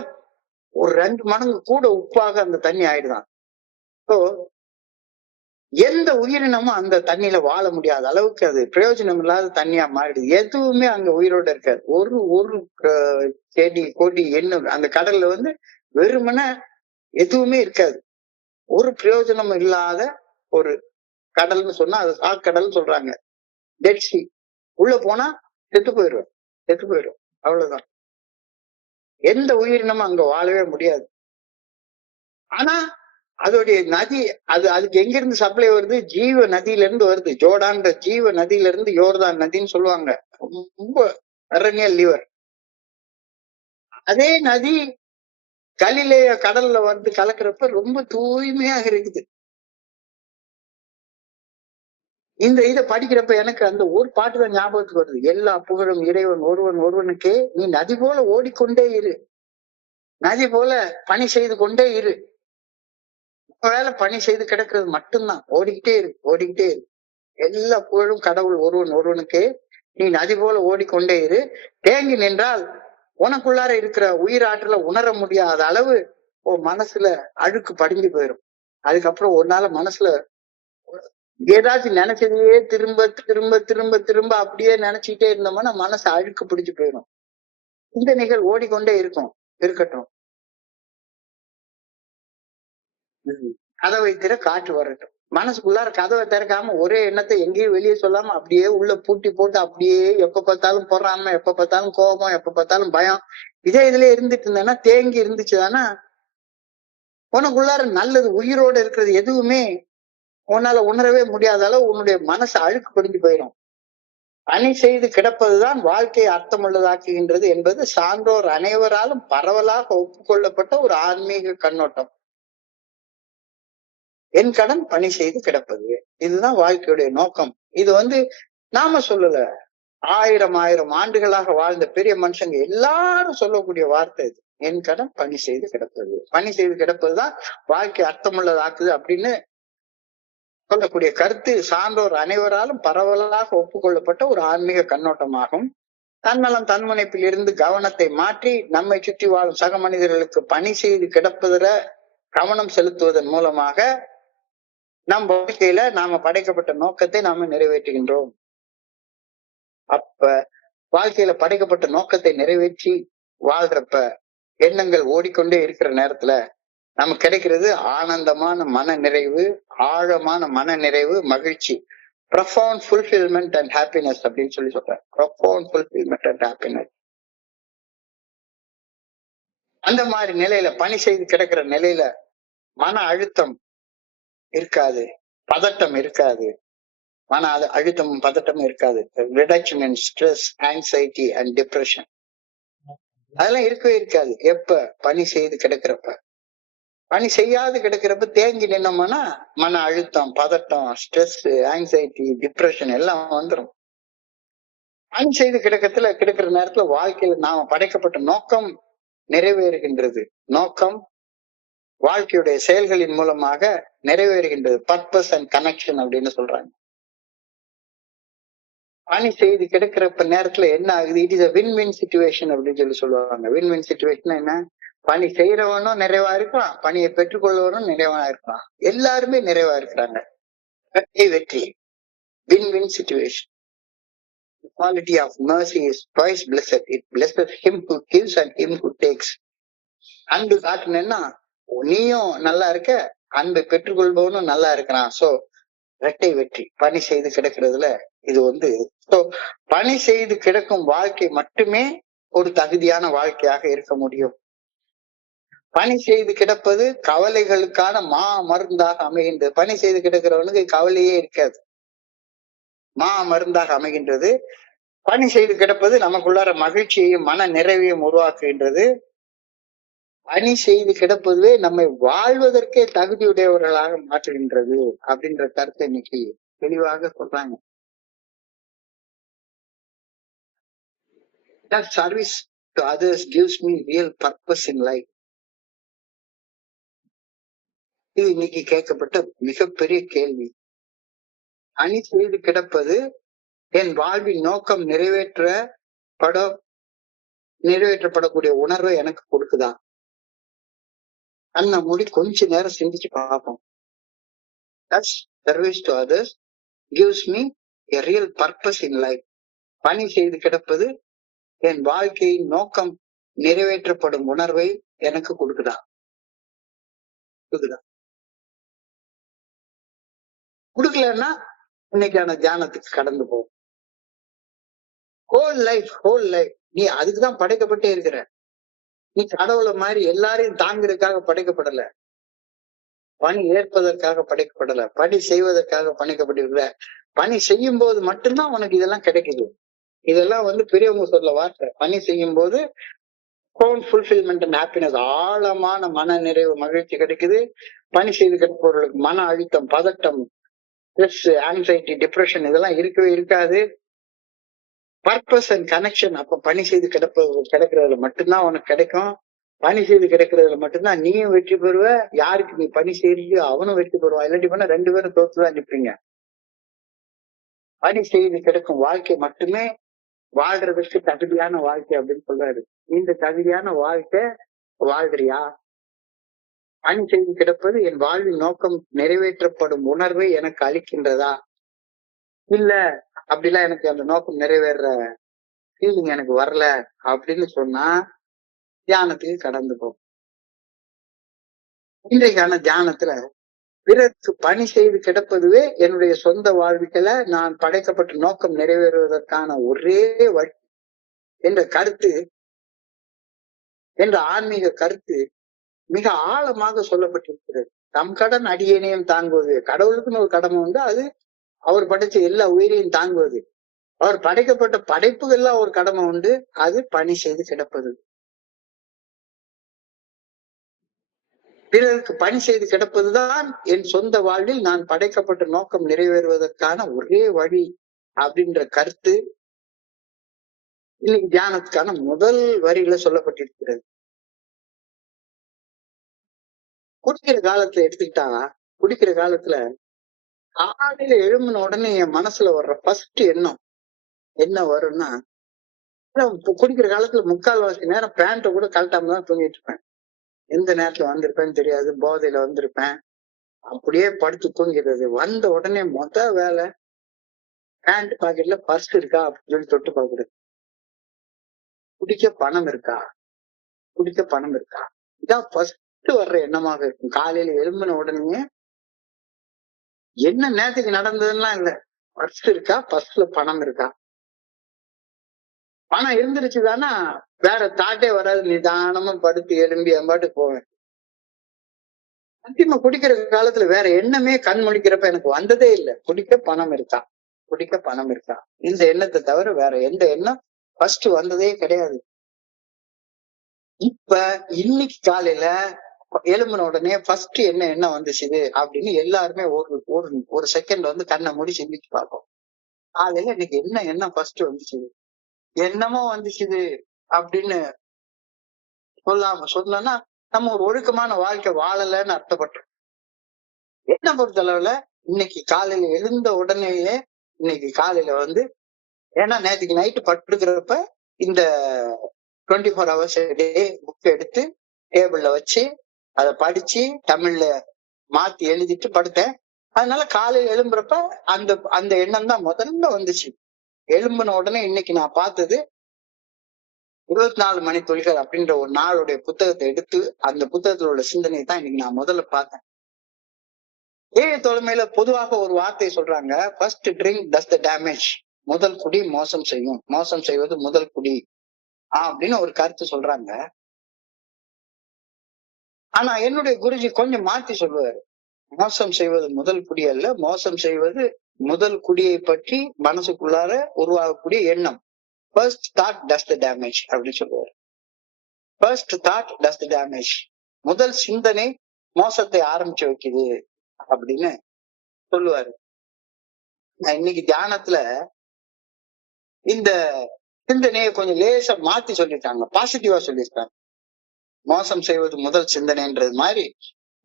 ஒரு 2 மடங்கு கூட உப்பாக அந்த தண்ணி ஆயிடுதான். ஸோ எந்த உயிரினமும் அந்த தண்ணியில வாழ முடியாத அளவுக்கு அது பிரயோஜனம் இல்லாத தண்ணியா மாறிடுது. எதுவுமே அங்க உயிரோட இருக்காது. ஒரு ஒரு செடி கொடி என்ன அந்த கடல்ல வெறுமன எதுவுமே இருக்காது. ஒரு பிரயோஜனம் இல்லாத ஒரு கடல்னு சொன்னா அது சாக்கடல் சொல்றாங்க. Dead sea. உள்ள போனா செத்து போயிடும் அவ்வளவுதான். எந்த உயிரினமும் அங்க வாழவே முடியாது. ஆனா அதோடைய நதி அதுக்கு எங்கிருந்து சப்ளை வருது? ஜீவ நதியில இருந்து வருது. ஜோர்டான்ற ஜீவ நதியில இருந்து யோர்தான் நதின்னு சொல்லுவாங்க. ரொம்ப பெரனியல் லிவர். அதே நதி கலிலேய கடல்ல கலக்கிறப்ப ரொம்ப தூய்மையாக இருக்குது. இதை படிக்கிறப்ப எனக்கு அந்த ஒரு பாட்டு தான் ஞாபகத்துக்கு வருது. எல்லா புகழும் இறைவன் ஒருவனுக்கே, நீ நதி போல ஓடிக்கொண்டே இரு, நதி போல பணி செய்து கொண்டே இரு. வேலை பணி செய்து கிடக்கிறது மட்டும்தான். ஓடிக்கிட்டே இரு. எல்லா புகழும் கடவுள் ஒருவனுக்கே, நீ நதி போல ஓடிக்கொண்டே இரு. தேங்கி நின்றால் உனக்குள்ளார இருக்கிற உயிராற்றல உணர முடியாத அளவு மனசுல அழுக்கு படிஞ்சு போயிடும். அதுக்கப்புறம் ஒரு நாள் மனசுல ஏதாச்சும் நினைச்சதையே திரும்ப திரும்ப திரும்ப திரும்ப அப்படியே நினைச்சுக்கிட்டே இருந்தோம்னா மனசு அழுக்கு பிடிச்சு போயிடும். சிந்தனைகள் ஓடிக்கொண்டே இருக்கட்டும். கதவை திற, காற்று வரட்டும். மனசுக்குள்ளார கதவை திறக்காம ஒரே எண்ணத்தை எங்கேயும் வெளியே சொல்லாம அப்படியே உள்ள பூட்டி போட்டு அப்படியே எப்ப பார்த்தாலும் பொறாம, எப்ப பார்த்தாலும் கோபம், எப்ப பார்த்தாலும் பயம், இதுல இருந்துட்டு இருந்தேன்னா, தேங்கி இருந்துச்சுதானா உனக்குள்ளார நல்லது உயிரோடு இருக்கிறது எதுவுமே உன்னால உணரவே முடியாத அளவு உன்னுடைய மனசு அழுக்கு படிஞ்சு போயிடும். பணி செய்து கிடப்பதுதான் வாழ்க்கையை அர்த்தமுள்ளதாக்குகின்றது என்பது சான்றோர் அனைவராலும் பரவலாக ஒப்புக்கொள்ளப்பட்ட ஒரு ஆன்மீக கண்ணோட்டம். என் கடன் பணி செய்து கிடப்பது, இதுதான் வாழ்க்கையுடைய நோக்கம். இது நாம சொல்லல, ஆயிரம் ஆண்டுகளாக வாழ்ந்த பெரிய மனுஷங்க எல்லாரும் சொல்லக்கூடிய வார்த்தை இது. என் கடன் பணி செய்து கிடப்பது. பணி செய்து கிடப்பதுதான் வாழ்க்கை அர்த்தமுள்ளதாக்குது அப்படின்னு சொல்லக்கூடிய கருத்து சான்றோர் அனைவராலும் பரவலாக ஒப்புக்கொள்ளப்பட்ட ஒரு ஆன்மீக கண்ணோட்டமாகும். தன்னலம் தன்முனைப்பில் இருந்து கவனத்தை மாற்றி நம்மை சுற்றி வாழும் சக மனிதர்களுக்கு பணி செய்து கிடப்பதில கவனம் செலுத்துவதன் மூலமாக நம் வாழ்க்கையில நாம படைக்கப்பட்ட நோக்கத்தை நாம நிறைவேற்றுகின்றோம். அப்ப வாழ்க்கையில படைக்கப்பட்ட நோக்கத்தை நிறைவேற்றி வாழ்றப்ப எண்ணங்கள் ஓடிக்கொண்டே இருக்கிற நேரத்துல நமக்கு கிடைக்கிறது ஆனந்தமான மன நிறைவு, ஆழமான மன நிறைவு, மகிழ்ச்சி. profound fulfillment and happiness அப்படின்னு சொல்றேன். profound fulfillment and happiness. அந்த மாதிரி நிலையில பணி செய்து கிடக்கிற நிலையில மன அழுத்தம் இருக்காது, பதட்டம் இருக்காது. மன அழுத்தமும் பதட்டமும் இருக்காது. Reduction in stress, anxiety and depression அதெல்லாம் இருக்கவே இருக்காது. எப்ப பணி செய்து கிடக்கிறப்ப. பணி செய்யாது கிடக்கிறப்ப தேங்கி நின்னோம்னா மன அழுத்தம், பதட்டம், ஸ்ட்ரெஸ், ஆங்ஸைட்டி, டிப்ரெஷன் எல்லாம் வந்துடும். பணி செய்து கிடக்கிற நேரத்துல வாழ்க்கையில நாம படைக்கப்பட்ட நோக்கம் நிறைவேறுகின்றது. நோக்கம் வாழ்க்கையுடைய செயல்களின் மூலமாக நிறைவேறுகின்றது. பர்பஸ் அண்ட் கனெக்ஷன் அப்படின்னு சொல்றாங்க. பணி செய்து கிடக்கிறப்ப நேரத்துல என்ன ஆகுது? It is a win-win situation அப்படின்னு சொல்லுவாங்க. win-win situation என்ன? பணி செய்யறவனும் நிறைவா இருக்கலாம், பணியை பெற்றுக்கொள்வனும் நிறைவா இருக்கலாம், எல்லாருமே நிறைவா இருக்கிறாங்க. வெற்றி, win-win situation. The quality of mercy is twice blessed. It blesses him who gives and him who takes. அன்பு காட்டுனேன்னா நீயும் நல்லா இருக்க, அன்பை பெற்றுக்கொள்பவனும் நல்லா இருக்கிறான். சோ இரட்டை வெற்றி. பணி செய்து கிடக்கிறதுல இது சோ பணி செய்து கிடக்கும் வாழ்க்கை மட்டுமே ஒரு தகுதியான வாழ்க்கையாக இருக்க முடியும். பணி செய்து கிடப்பது கவலைகளுக்கான மருந்தாக அமைகின்றது. பணி செய்து கிடக்கிறவனுக்கு கவலையே இருக்காது, மருந்தாக அமைகின்றது. பணி செய்து கிடப்பது நமக்குள்ளார மகிழ்ச்சியையும் மன நிறைவையும் உருவாக்குகின்றது. பணி செய்து கிடப்பதுவே நம்மை வாழ்வதற்கே தகுதியுடையவர்களாக மாற்றுகின்றது அப்படின்ற கருத்தை இன்னைக்கு தெளிவாக சொல்றாங்க. That service to others gives me real purpose in life. இது இன்னைக்கு கேட்கப்பட்ட மிகப்பெரிய கேள்வி. பணி செய்து கிடப்பது என் வாழ்வின் நோக்கம் நிறைவேற்றப்படக்கூடிய உணர்வை எனக்கு கொடுக்குதா? கண்ணை மூடி கொஞ்ச நேரம் சிந்திச்சு பார்ப்போம். That service to others gives me a real purpose in life. பணி செய்து கிடப்பது என் வாழ்க்கையின் நோக்கம் நிறைவேற்றப்படும் உணர்வை எனக்கு கொடுக்குதா? கொடுக்கலன்னா இன்னைக்கான தியானத்துக்கு கடந்து போகும். ஹோல் லைஃப் நீ அதுக்குதான் படைக்கப்பட்டே இருக்கிற. நீ கடவுளை மாதிரி எல்லாரையும் தாங்கிறதுக்காக படைக்கப்படல, பணி ஏற்பதற்காக படைக்கப்படல, பணி செய்வதற்காக படைக்கப்பட்டிருக்கிற. பணி செய்யும் போது மட்டும்தான் உனக்கு இதெல்லாம் கிடைக்குது. இதெல்லாம் பெரியவங்க சொல்ல வார்த்தை. பணி செய்யும் போது ஃபுல்ஃபில்மெண்ட் அண்ட் ஹாப்பினஸ், ஆழமான மன நிறைவு மகிழ்ச்சி கிடைக்குது. பணி செய்து கிடப்பவர்களுக்கு மன அழுத்தம், பதட்டம், ஸ்ட்ரெஸ், ஆங்ஸைட்டி, டிப்ரெஷன் இதெல்லாம் இருக்கவே இருக்காது. பர்பஸ் அண்ட் கனெக்ஷன் அப்ப பணி செய்து கிடைக்கிறதுல மட்டும்தான் உனக்கு கிடைக்கும். பணி செய்து கிடைக்கிறதுல மட்டும்தான் நீயும் வெற்றி பெறுவ. யாருக்கு நீ பணி செய்யறியோ அவனும் வெற்றி பெறுவான். இல்லாட்டி பண்ண 2 பேரும் தோத்துதான் நிற்பீங்க. பணி செய்து கிடைக்கும் வாழ்க்கை மட்டுமே வாழ்றதுக்கு தகுதியான வாழ்க்கை அப்படின்னு சொல்றாரு. இந்த தகுதியான வாழ்க்கை வாழ்றியா? பணி செய்து கிடப்பது என் வாழ்வின் நோக்கம் நிறைவேற்றப்படும் உணர்வை எனக்கு அளிக்கின்றதா? இல்ல அப்படிலாம் எனக்கு அந்த நோக்கம் நிறைவேற ஃபீலிங் எனக்கு வரல அப்படின்னு சொன்னா தியானத்துக்கு கடந்து போகும். இன்றைக்கான தியானத்துல பிறருக்கு பணி செய்து கிடப்பதுவே என்னுடைய சொந்த வாழ்க்கையில நான் படைக்கப்பட்ட நோக்கம் நிறைவேறுவதற்கான ஒரே வழி என்ற கருத்து, என்ற ஆன்மீக கருத்து மிக ஆழமாக சொல்லப்பட்டிருக்கிறது. தம் கடன் அடியேனையும் தாங்குவது. கடவுளுக்குன்னு ஒரு கடமை உண்டு, அது அவர் படைச்ச எல்லா உயிரையும் தாங்குவது. அவர் படைக்கப்பட்ட படைப்புகள்லாம் ஒரு கடமை உண்டு, அது பணி செய்து கிடப்பது. பிறருக்கு பணி செய்து கிடப்பதுதான் என் சொந்த வாழ்வில் நான் படைக்கப்பட்ட நோக்கம் நிறைவேறுவதற்கான ஒரே வழி அப்படின்ற கருத்து இன்னைக்கு தியானத்துக்கான முதல் வரியில சொல்லப்பட்டிருக்கிறது. குடிக்கிற காலத்துல எடுத்துக்கிட்டா, குடிக்கிற காலத்துல காலையில எழும்பின உடனே என் மனசுல வர்ற ஃபர்ஸ்ட் எண்ணம் என்ன வரும்னா, குடிக்கிற காலத்துல 3/4 நேரம் பேண்ட்டை கூட கழட்டாம தான் தூங்கிட்டு இருப்பேன். எந்த நேரத்துல வந்திருப்பேன்னு தெரியாது, போதையில வந்திருப்பேன், அப்படியே படுத்து தூங்கிடுறது. வந்த உடனே வேலை பேண்ட் பாக்கெட்ல பர்ஸ் இருக்கா அப்படின்னு சொல்லி தொட்டு பாக்குறது. குடிக்க பணம் இருக்கா, இதான் ஃபர்ஸ்ட் வர்ற எண்ணமாக இருக்கும். காலையில எழும்பின உடனே என்ன நேரத்துக்கு நடந்ததுன்னா இல்ல, பர்ஸ் இருக்கா, பர்ஸ்ல பணம் இருக்கா. பணம் இருந்துருச்சுதானா வேற தாட்டே வராது. நிதானமா படுத்து எழும்பி அம்பாட்டு போவேன். சத்தியமா குடிக்கிற காலத்துல வேற எண்ணமே கண் முழிக்கிறப்ப எனக்கு வந்ததே இல்லை. குடிக்க பணம் இருக்கா, இந்த எண்ணத்தை தவிர வேற எந்த எண்ணம் ஃபர்ஸ்ட் வந்ததே கிடையாது. இப்ப இன்னைக்கு காலையில எழும்பின உடனே ஃபர்ஸ்ட் என்ன வந்துச்சுது அப்படின்னு எல்லாருமே ஒரு செகண்ட் கண்ணை மூடி சிந்திச்சு பார்ப்போம். காலையில இன்னைக்கு என்ன எண்ணம் ஃபர்ஸ்ட் வந்துச்சு, என்னமோ வந்துச்சுது அப்படின்னு சொன்னோம்னா நம்ம ஒரு ஒழுக்கமான வாழ்க்கை வாழலன்னு அர்த்தப்பட்டோம். என்ன பொறுத்தளவுல இன்னைக்கு காலையில எழுந்த உடனேயே இன்னைக்கு காலையில ஏன்னா நேற்றுக்கு நைட்டு படுக்கிறப்ப இந்த 24 hours டே புக் எடுத்து டேபிள்ல வச்சு அதை படிச்சு தமிழ்ல மாத்தி எழுதிட்டு படுத்தேன். அதனால காலையில எழும்புறப்ப அந்த எண்ணம் தான் முதல்ல வந்துச்சு. எழும்பின உடனே இன்னைக்கு நான் பார்த்தது 24 மணி துளிகள் அப்படின்ற ஒரு நாளுடைய புத்தகத்தை எடுத்து அந்த புத்தகத்துல உள்ள சிந்தனை தான் இன்னைக்கு நான் முதல்ல பார்த்தேன். ஏழு தோழமையில பொதுவாக ஒரு வார்த்தை சொல்றாங்க, first drink does the damage. முதல் குடி மோசம் செய்யும், மோசம் செய்வது முதல் குடி அப்படின்னு ஒரு கருத்து சொல்றாங்க. ஆனா என்னுடைய குருஜி கொஞ்சம் மாத்தி சொல்லுவாரு. மோசம் செய்வது முதல் குடி அல்ல, மோசம் செய்வது முதல் குடியை பற்றி மனசுக்குள்ளார உருவாகக்கூடிய எண்ணம். First thought does the damage அப்படின்னு சொல்லுவாரு. First thought does the damage. முதல் சிந்தனை மோசத்தை ஆரம்பிச்சு வைக்குது அப்படின்னு சொல்லுவாரு. நான் இன்னைக்கு தியானத்துல இந்த சிந்தனையை கொஞ்சம் லேசா மாத்தி சொல்லியிருக்காங்க, பாசிட்டிவா சொல்லியிருக்காங்க. மோசம் செய்வது முதல் சிந்தனைன்றது மாதிரி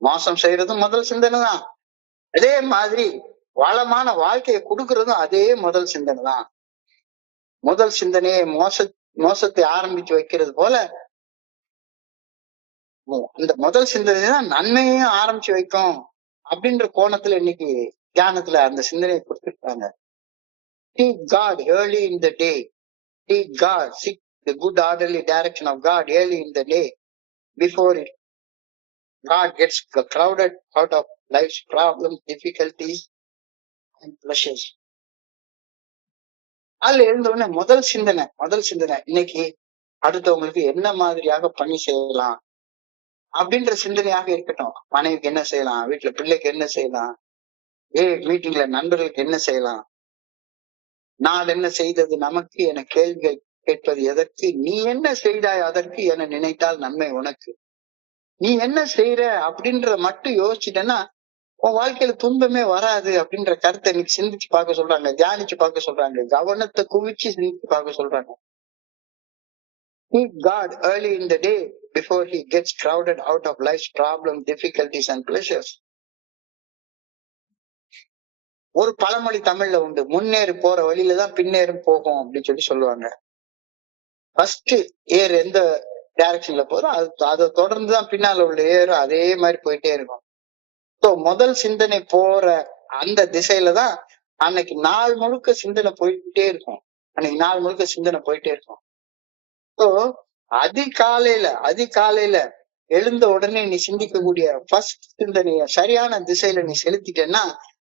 மோசம் செய்யறதும் முதல் சிந்தனை தான். அதே மாதிரி வளமான வாழ்க்கையை கொடுக்கறதும் அதே முதல் சிந்தனை தான். முதல் சிந்தனையை மோசத்தை ஆரம்பிச்சு வைக்கிறது போல அந்த முதல் சிந்தனை தான் நன்மையையும் ஆரம்பிச்சு வைக்கும் அப்படின்ற கோணத்துல இன்னைக்கு தியானத்துல அந்த சிந்தனையை கொடுத்துருக்காங்க. Seek God early in the day. Seek God. Seek the good orderly direction of God early in the day before God gets crowded out of life's problems, difficulties and pleasures. அதுல இருந்தோடனே முதல் சிந்தனை இன்னைக்கு அடுத்தவங்களுக்கு என்ன மாதிரியாக பணி செய்யலாம் அப்படின்ற சிந்தனையாக இருக்கட்டும். மனைவிக்கு என்ன செய்யலாம், வீட்டுல பிள்ளைக்கு என்ன செய்யலாம், மீட்டிங்ல நண்பர்களுக்கு என்ன செய்யலாம், நான் என்ன செய்தது நமக்கு என கேள்விகள் கேட்பது எதற்கு, நீ என்ன செய்தாய் அதற்கு என நினைத்தால் நன்மை உனக்கு. நீ என்ன செய்யற அப்படின்ற மட்டும் யோசிச்சுட்டேன்னா உன் வாழ்க்கையில துன்பமே வராது அப்படின்ற கருத்தை இன்னைக்கு சிந்திச்சு பார்க்க சொல்றாங்க, தியானிச்சு பார்க்க சொல்றாங்க, கவனத்தை குவிச்சு சிந்திச்சு பார்க்க சொல்றாங்க. Seek God early in the day before he gets crowded out of life's problems, difficulties and pleasures. ஒரு பழமொழி தமிழ்ல உண்டு, முன்னேறி போற வழியில தான் பின்னேறும் போகும் அப்படின்னு சொல்லி சொல்லுவாங்க. ஃபர்ஸ்ட் ஏர் எந்த டைரக்ஷன்ல போதோ அதை தொடர்ந்துதான் பின்னால உள்ள ஏறும் அதே மாதிரி போயிட்டே இருக்கும். ஸோ முதல் சிந்தனை போற அந்த திசையில தான் அன்னைக்கு நாள் முழுக்க சிந்தனை போயிட்டே இருக்கும். ஸோ அதிகாலையில எழுந்த உடனே நீ சிந்திக்கக்கூடிய ஃபர்ஸ்ட் சிந்தனைய சரியான திசையில நீ செலுத்திட்டேன்னா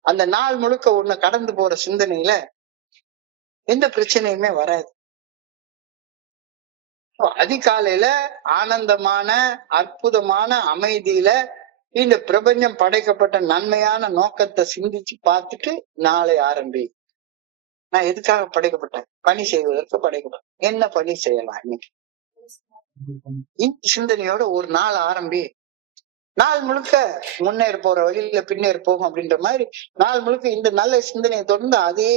அந்த நாள் முழுக்க உன்னை கடந்து போற சிந்தனையில எந்த பிரச்சனையுமே வராது. அதிகாலையில ஆனந்தமான அற்புதமான அமைதியில இந்த பிரபஞ்சம் படைக்கப்பட்ட நன்மையான நோக்கத்தை சிந்திச்சு பார்த்துட்டு நாளை ஆரம்பி. நான் எதுக்காக படைக்கப்பட்டேன்? பணி செய்வதற்கு படைக்கப்பட்டேன். என்ன பணி செய்யலாம் இன்னைக்கு? இந்த சிந்தனையோட ஒரு நாள் ஆரம்பி. நாள் முழுக்க முன்னேறி போற வழியில பின்னேறி போகும் அப்படின்ற மாதிரி நாள் முழுக்க இந்த நல்ல சிந்தனையை தொடர்ந்து அதே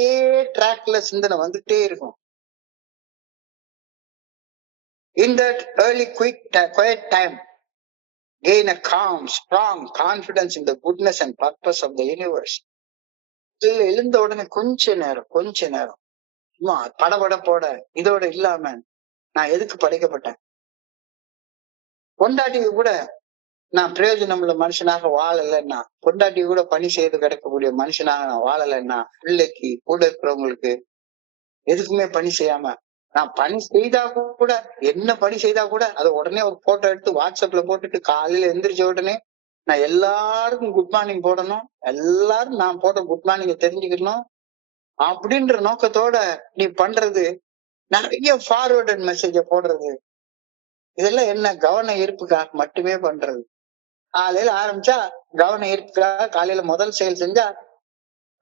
ட்ராக்ல சிந்தனை வந்துட்டே இருக்கும். In that early quiet time, gain a calm, strong confidence in the goodness and purpose of the universe. எழுந்த உடனே கொஞ்ச நேரம் சும்மா படபடப்போட இதோட இல்லாம நான் எதுக்கு படைக்கப்பட்டேன்? பொண்டாட்டிக்கு கூட நான் பிரயோஜனம் உள்ள மனுஷனாக வாழலைன்னா, பொண்டாட்டி கூட பணி செய்து கிடக்கக்கூடிய மனுஷனாக நான் வாழலைன்னா, பிள்ளைக்கு கூட இருக்கிறவங்களுக்கு எதுக்குமே பணி செய்யாம நான் பணி செய்தா கூட என்ன பணி செய்தா கூட அதை உடனே ஒரு போட்டோ எடுத்து வாட்ஸ்அப்ல போட்டுட்டு காலையில எந்திரிச்ச உடனே நான் எல்லாருக்கும் குட் மார்னிங் போடணும், எல்லாரும் நான் போட்ட குட் மார்னிங்க தெரிஞ்சுக்கணும் அப்படின்ற நோக்கத்தோட நீ பண்றது நிறைய ஃபார்வர்டட் மெசேஜ போடுறது, இதெல்லாம் என்ன கவன ஈர்ப்புக்காக மட்டுமே பண்றது. காலையில ஆரம்பிச்சா கவன ஈர்ப்புக்காக காலையில முதல் செயல் செஞ்சா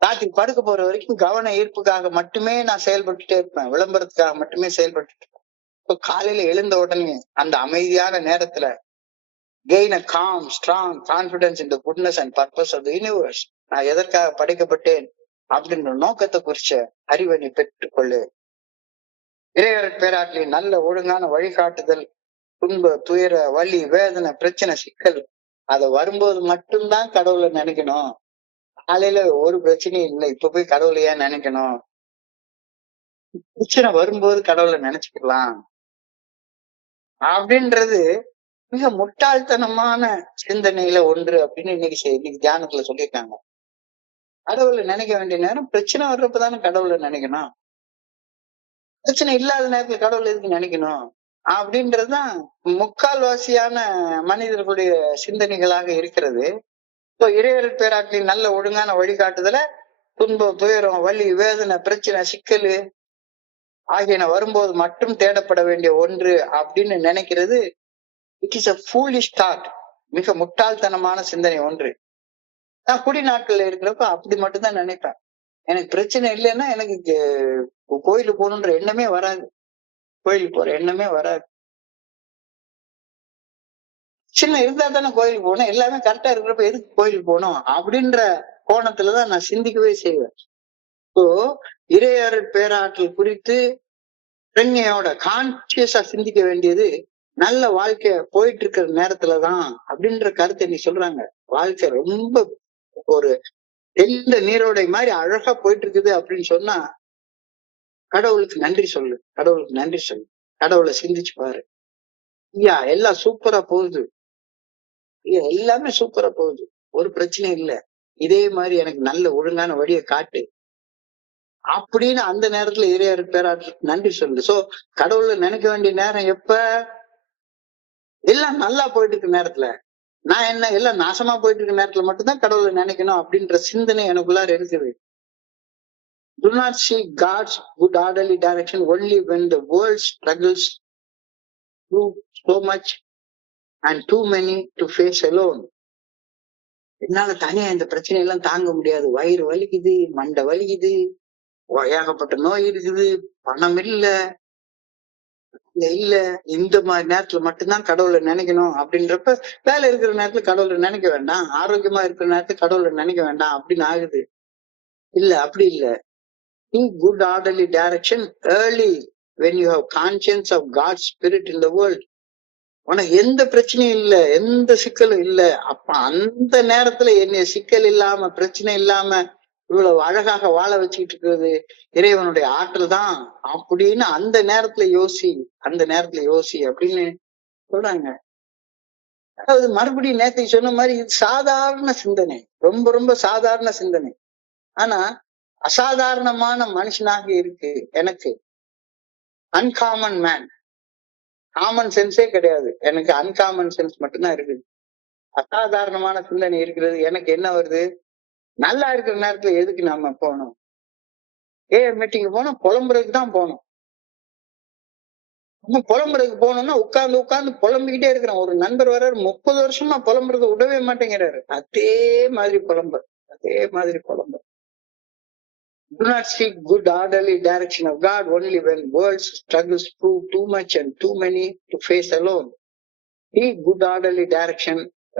ராத்திரி படுக்க போற வரைக்கும் கவன ஈர்ப்புக்காக மட்டுமே நான் செயல்பட்டுட்டே இருப்பேன், விளம்பரத்துக்காக மட்டுமே செயல்பட்டு இருப்பேன். இப்போ காலையில எழுந்த உடனே அந்த அமைதியான நேரத்துல gain a calm strong confidence in the goodness and purpose of the universe. நான் எதற்காக படைக்கப்பட்டேன் அப்படின்ற நோக்கத்தை குறிச்ச அறிவை நீ பெற்றுக்கொள்ளு. இறையர் பேராட்டின் நல்ல ஒழுங்கான வழிகாட்டுதல், துன்ப துயர வலி வேதனை பிரச்சனை சிக்கல் அதை வரும்போது மட்டும்தான் கடவுளை நினைக்கணும். காலையில ஒரு பிரச்சனையும் இல்லை, இப்ப போய் கடவுளை ஏன் நினைக்கணும்? பிரச்சனை வரும்போது கடவுளை நினைச்சுக்கலாம் அப்படின்றது மிக முட்டாள்தனமான சிந்தனையில ஒன்று அப்படின்னு இன்னைக்கு தியானத்துல சொல்லியிருக்காங்க. கடவுளை நினைக்க வேண்டிய நேரம் பிரச்சனை வர்றப்பதானே கடவுளை நினைக்கணும். பிரச்சனை இல்லாத நேரத்துல கடவுள் எதுக்கு நினைக்கணும் அப்படின்றதுதான் முக்கால்வாசியான மனிதர்களுடைய சிந்தனைகளாக இருக்கிறது. இப்போ இறையர் பேராட்டின் நல்ல ஒழுங்கான வழிகாட்டுதல துன்பம் துயரம் வலி வேதனை பிரச்சனை சிக்கல் ஆகியன வரும்போது மட்டும் தேடப்பட வேண்டிய ஒன்று அப்படின்னு நினைக்கிறது it is a foolish thought. மிக முட்டாள்தனமான சிந்தனை ஒன்று. நான் குடிநாட்கள்ல இருக்கிறப்ப அப்படி மட்டும்தான் நினைப்பேன். எனக்கு பிரச்சனை இல்லைன்னா எனக்கு கோயிலுக்கு போகணுன்ற எண்ணமே வராது. கோயிலுக்கு போற எண்ணமே வராது. சின்ன இருந்தா தானே கோயிலுக்கு போகணும், எல்லாமே கரெக்டா இருக்கிறப்ப எதுக்கு கோயிலுக்கு போகணும் அப்படின்ற கோணத்துலதான் நான் சிந்திக்கவே செய்வேன். இப்போ இறையருள் பேராற்றல் குறித்து பிரಜ್ಞையோட கான்சியஸா சிந்திக்க வேண்டியது நல்ல வாழ்க்கை போயிட்டு இருக்கிற நேரத்துலதான் அப்படின்ற கருத்தை நீ சொல்றாங்க. வாழ்க்கை ரொம்ப ஒரு தெளிந்த நீரோடை மாதிரி அழகா போயிட்டு இருக்குது அப்படின்னு சொன்னா கடவுளுக்கு நன்றி சொல்லு, கடவுளுக்கு நன்றி சொல்லு, கடவுளை சிந்திச்சு பாரு. ஐயா எல்லாம் சூப்பரா போகுது, ஐயா எல்லாமே சூப்பரா போகுது, ஒரு பிரச்சனை இல்ல, இதே மாதிரி எனக்கு நல்ல ஒழுங்கான வழியை காட்டு அப்படின்னு அந்த நேரத்துல இறையர் பேராற்றலுக்கு நன்றி சொல்லு. சோ கடவுளை நினைக்க வேண்டிய நேரம் எப்ப? எல்லாம் நல்லா போயிட்டு இருக்க நேரத்துல. நான் என்ன எல்லாம் நாசமா போயிட்டு இருக்க நேரத்துல மட்டும்தான் கடவுளை நினைக்கணும் அப்படின்ற சிந்தனை எனக்குள்ளார இருக்குது. Do not seek God's good orderly direction only when the world struggles through so much and too many to face alone. என்னால தனியா இந்த பிரச்சனை எல்லாம் தாங்க முடியாது, வயிறு வலிக்குது, மண்டை வலிக்குது, ஏகப்பட்ட நோய் இருக்குது, பணம் இல்ல, இந்த மாதிரி நேரத்துல மட்டும்தான் கடவுளை நினைக்கணும் அப்படின்றப்ப வேலை இருக்கிற நேரத்துல கடவுளை நினைக்க வேண்டாம், ஆரோக்கியமா இருக்கிற நேரத்துல கடவுளை நினைக்க வேண்டாம் அப்படின்னு ஆகுது. இல்ல அப்படி இல்ல. Seek good orderly direction early when you have conscience of God's spirit in the world. உனக்கு எந்த பிரச்சனையும் இல்ல, எந்த சிக்கலும் இல்ல, அப்ப அந்த நேரத்துல என்ன சிக்கல் இல்லாம பிரச்சனை இல்லாம இவ்வளவு அழகாக வாழ வச்சுக்கிட்டு இருக்கிறது இறைவனுடைய ஆற்றல் தான் அப்படின்னு அந்த நேரத்துல யோசி அப்படின்னு சொல்றாங்க. அதாவது மறுபடியும் நேற்று சொன்ன மாதிரி இது சாதாரண சிந்தனை, ரொம்ப ரொம்ப சாதாரண சிந்தனை. ஆனா அசாதாரணமான மனுஷனாக இருக்கு எனக்கு. அன்காமன் மேன், காமன் சென்ஸே கிடையாது எனக்கு, அன்காமன் சென்ஸ் மட்டும்தான் இருக்குது. அசாதாரணமான சிந்தனை இருக்கிறது. எனக்கு என்ன வருது? நல்லா இருக்கிற நேரத்துல எதுக்கு நாம போகணும்? மீட்டிங் போனோம், புலம்புறதுக்கு தான் போகணும். புலம்புறதுக்கு போகணும்னா உட்கார்ந்து புலம்பிக்கிட்டே இருக்கிறான். ஒரு நண்பர் வர்றாரு, 30 வருஷமா புலம்புறத விடவே மாட்டேங்கிறாரு. அதே மாதிரி புலம்பு. Do not seek good orderly direction of God only when world's struggles prove too much and too many to face alone. Seek good orderly direction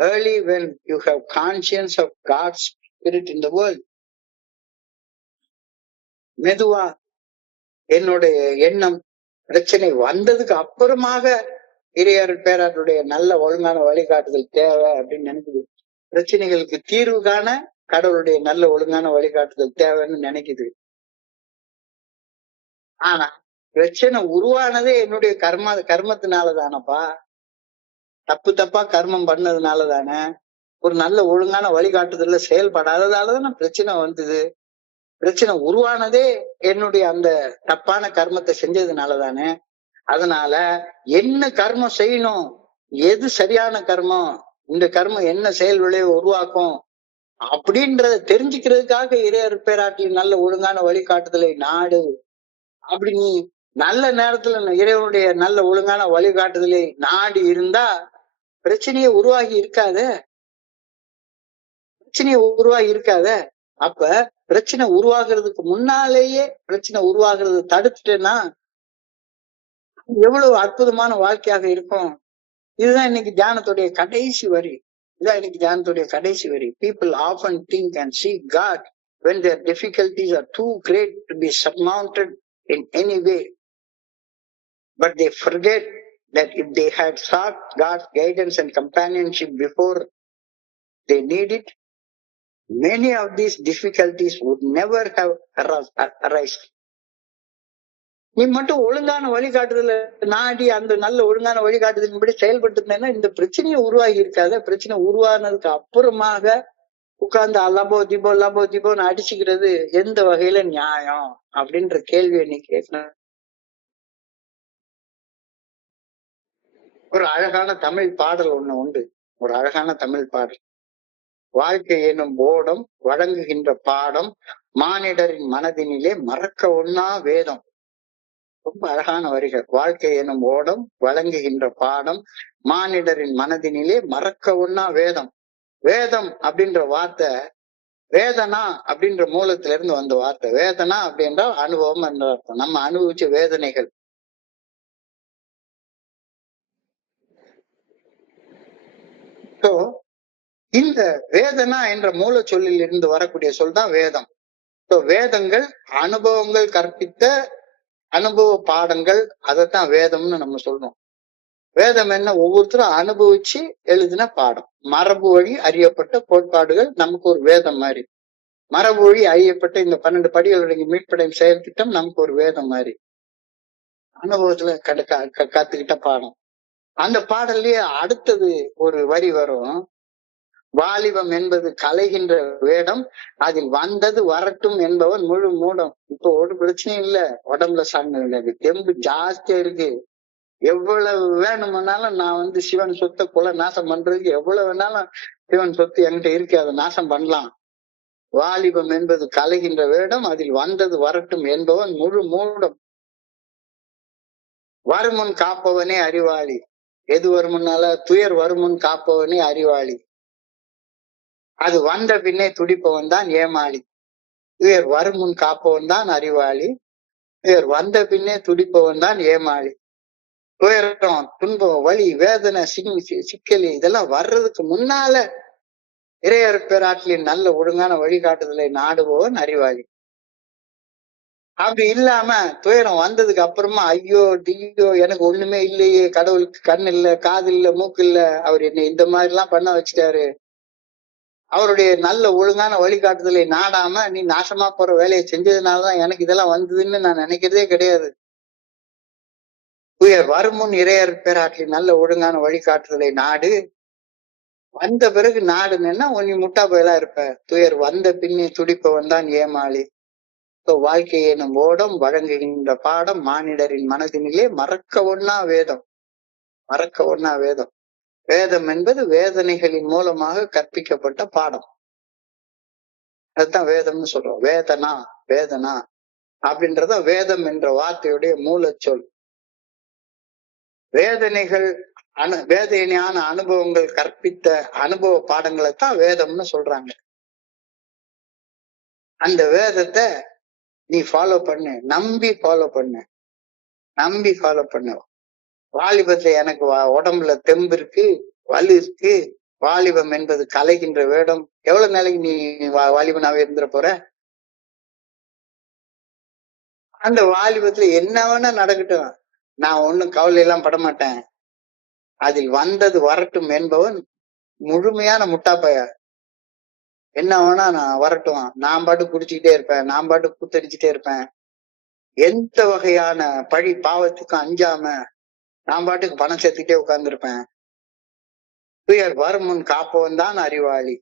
early when you have conscience of God's spirit in the world. மெதுவா என்னுடைய எண்ணம் பிரச்சனை வந்ததுக்கு அப்புறமாக இறையருள் பேராற்றுடைய நல்ல ஒழுங்கான வழிகாட்டுதல் தேவை அப்படின்னு நினைக்குது. பிரச்சனைகளுக்கு தீர்வு காண கடவுளுடைய நல்ல ஒழுங்கான வழிகாட்டுதல் தேவைன்னு நினைக்குது. ஆனா பிரச்சனை உருவானதே என்னுடைய கர்மத்தினாலதானப்பா, தப்பா கர்மம் பண்ணதுனாலதானே, ஒரு நல்ல ஒழுங்கான வழிகாட்டுதல்ல செயல்படாததாலதானே பிரச்சனை வந்தது. பிரச்சனை உருவானதே என்னுடைய அந்த தப்பான கர்மத்தை செஞ்சதுனாலதானே. அதனால என்ன கர்மம் செய்யணும், எது சரியான கர்மம், இந்த கர்மம் என்ன செயல் விளைவை உருவாக்கும் அப்படின்றத தெரிஞ்சுக்கிறதுக்காக இறையருள் பேராற்றலின் நல்ல ஒழுங்கான வழிகாட்டுதலை நாடு. அப்படி நீ நல்ல நேரத்துல இறைவனுடைய நல்ல ஒழுங்கான வழிகாட்டுதலை நாடி இருந்தா பிரச்சனையே உருவாகி இருக்காத. அப்ப பிரச்சனை உருவாகிறதுக்கு முன்னாலேயே பிரச்சனை உருவாகிறது தடுத்துட்டேன்னா எவ்வளவு அற்புதமான வாழ்க்கையாக இருக்கும். இதுதான் இன்னைக்கு தியானத்துடைய கடைசி வரி. People often think and seek God when their difficulties are too great to be surmounted in any way. But they forget that if they had sought God's guidance and companionship before they need it, many of these difficulties would never have arisen. நீ மட்டும் ஒழுங்கான வழிகாட்டுதல நாடி அந்த நல்ல ஒழுங்கான வழிகாட்டுதலின்படி செயல்பட்டு இருந்தேன்னா இந்த பிரச்சனையை உருவாகி இருக்காத. பிரச்சனை உருவானதுக்கு அப்புறமாக உட்கார்ந்து லபோ திபோன்னு அடிச்சுக்கிறது எந்த வகையில நியாயம் அப்படின்ற கேள்வியை நீ கேட்கணும். ஒரு அழகான தமிழ் பாடல் ஒண்ணு உண்டு. வாழ்க்கை எனும் போடம் வழங்குகின்ற பாடம் மானிடரின் மனதினிலே மறக்க ஒண்ணா வேதம். ரொம்ப அழகான வரிகள். வாழ்க்கை எனும் ஓடம் வழங்குகின்ற பாடம் மானிடரின் மனதினிலே மறக்க ஒண்ணா வேதம். வேதம் அப்படின்ற வார்த்தை வேதனா அப்படின்ற மூலத்துல இருந்து வந்த வார்த்தை. வேதனா அப்படின்றால் அனுபவம் என்ற அர்த்தம். நம்ம அனுபவிச்ச வேதனைகள். So, இந்த வேதனா என்ற மூல சொல்லில் இருந்து வரக்கூடிய சொல் தான் வேதம். So, வேதங்கள் அனுபவங்கள் கற்பித்த அனுபவ பாடங்கள், அதைத்தான் வேதம்னு நம்ம சொல்றோம். வேதம் என்ன? ஒவ்வொருத்தரும் அனுபவிச்சு எழுதின பாடம். மரபு வழி அறியப்பட்ட கோட்பாடுகள் நமக்கு ஒரு வேதம் மாதிரி. மரபு வழி அறியப்பட்ட இந்த 12 படிகளுடைய மீட்படையும் செயல் திட்டம் நமக்கு ஒரு வேதம் மாதிரி. அனுபவத்துல கத்துக்கிட்ட பாடம். அந்த பாடல்லயே அடுத்தது ஒரு வரி வரும். வாலிபம் என்பது கலைகின்ற வேடம், அதில் வந்தது வரட்டும் என்பவன் முழு மூடம். இப்போ ஒரு பிரச்சனையும் இல்ல, உடம்புல சார்ந்த தெம்பு ஜாஸ்தியா இருக்கு. எவ்வளவு வேணும்னாலும் நான் சிவன் சொத்தை கொலை நாசம் பண்றதுக்கு எவ்வளவு வேணாலும் சிவன் சொத்து என்கிட்ட இருக்கு, அதை நாசம் பண்ணலாம். வாலிபம் என்பது கலைகின்ற வேடம், அதில் வந்தது வரட்டும் என்பவன் முழு மூடம். வருமுன் காப்பவனே அறிவாளி. எது வருமுன்னால? துயர் வருமுன் காப்பவனே அறிவாளி. அது வந்த பின்னே துடிப்பவன் தான் ஏமாளி. துயர் வருமுன் காப்பவன் தான் அறிவாளி. துயர் வந்த பின்னே துடிப்பவன் தான் ஏமாளி. துயரம், துன்பம், வலி, வேதனை, சிக்கல் இதெல்லாம் வர்றதுக்கு முன்னால இறையர் பேராற்றலின் நல்ல ஒழுங்கான வழிகாட்டுதலை நாடுபவன் அறிவாளி. அப்படி இல்லாம துயரம் வந்ததுக்கு அப்புறமா ஐயோ டியோ எனக்கு ஒண்ணுமே இல்லையே, கடவுளுக்கு கண் இல்ல, காது இல்ல, மூக்கு இல்ல, அவர் என்னை இந்த மாதிரி எல்லாம் பண்ண வச்சுட்டாரு, அவருடைய நல்ல ஒழுங்கான வழிகாட்டுதலை நாடாம நீ நாசமா போற வேலையை செஞ்சதுனாலதான் எனக்கு இதெல்லாம் வந்ததுன்னு நான் நினைக்கிறதே கிடையாது. துயர் வருமுன் இறையர் பேராற்றலின் நல்ல ஒழுங்கான வழிகாட்டுதலை நாடு. வந்த பிறகு நாடுன்னா நீ முட்டா போயலா இருப்ப. துயர் வந்த பின்னே துடிப்பவன் தான் ஏமாளி. வாழ்க்கை எனும் ஓடம் வழங்குகின்ற பாடம் மானிடரின் மனதினிலே மறக்க ஒண்ணா வேதம். மறக்க ஒண்ணா வேதம். வேதம் என்பது வேதனைகளின் மூலமாக கற்பிக்கப்பட்ட பாடம். அதுதான் வேதம்னு சொல்றோம். வேதனா, வேதனா அப்படின்றத வேதம் என்ற வார்த்தையுடைய மூலச்சொல். வேதனைகள் வேதனையான அனுபவங்கள் கற்பித்த அனுபவ பாடங்களைத்தான் வேதம்னு சொல்றாங்க. அந்த வேதத்தை நீ ஃபாலோ பண்ணு, நம்பி ஃபாலோ பண்ணு, நம்பி ஃபாலோ பண்ணு. வாலிபத்துல எனக்கு உடம்புல தெம்பு இருக்கு, வலு இருக்கு. வாலிபம் என்பது கலைகின்ற வேடம். எவ்வளவு நாளைக்கு நீ வாலிபனாவே இருந்துட போற? அந்த வாலிபத்துல என்ன வேணா நடக்கட்டும், நான் ஒண்ணும் கவலை எல்லாம் படமாட்டேன். அதில் வந்தது வரட்டும் என்பவன் முழுமையான முட்டாப்பைய. என்ன வேணா நான் வரட்டும், நான் பாட்டு குடிச்சுக்கிட்டே இருப்பேன், நான் பாட்டு கூத்தடிச்சுட்டே இருப்பேன், எந்த வகையான பழி பாவத்துக்கும் அஞ்சாம நான் பாட்டுக்கு பணம் சேர்த்துக்கிட்டே உட்கார்ந்துருப்பேன். துயர் வரும் முன் காப்பவன் தான் அறிவாளி.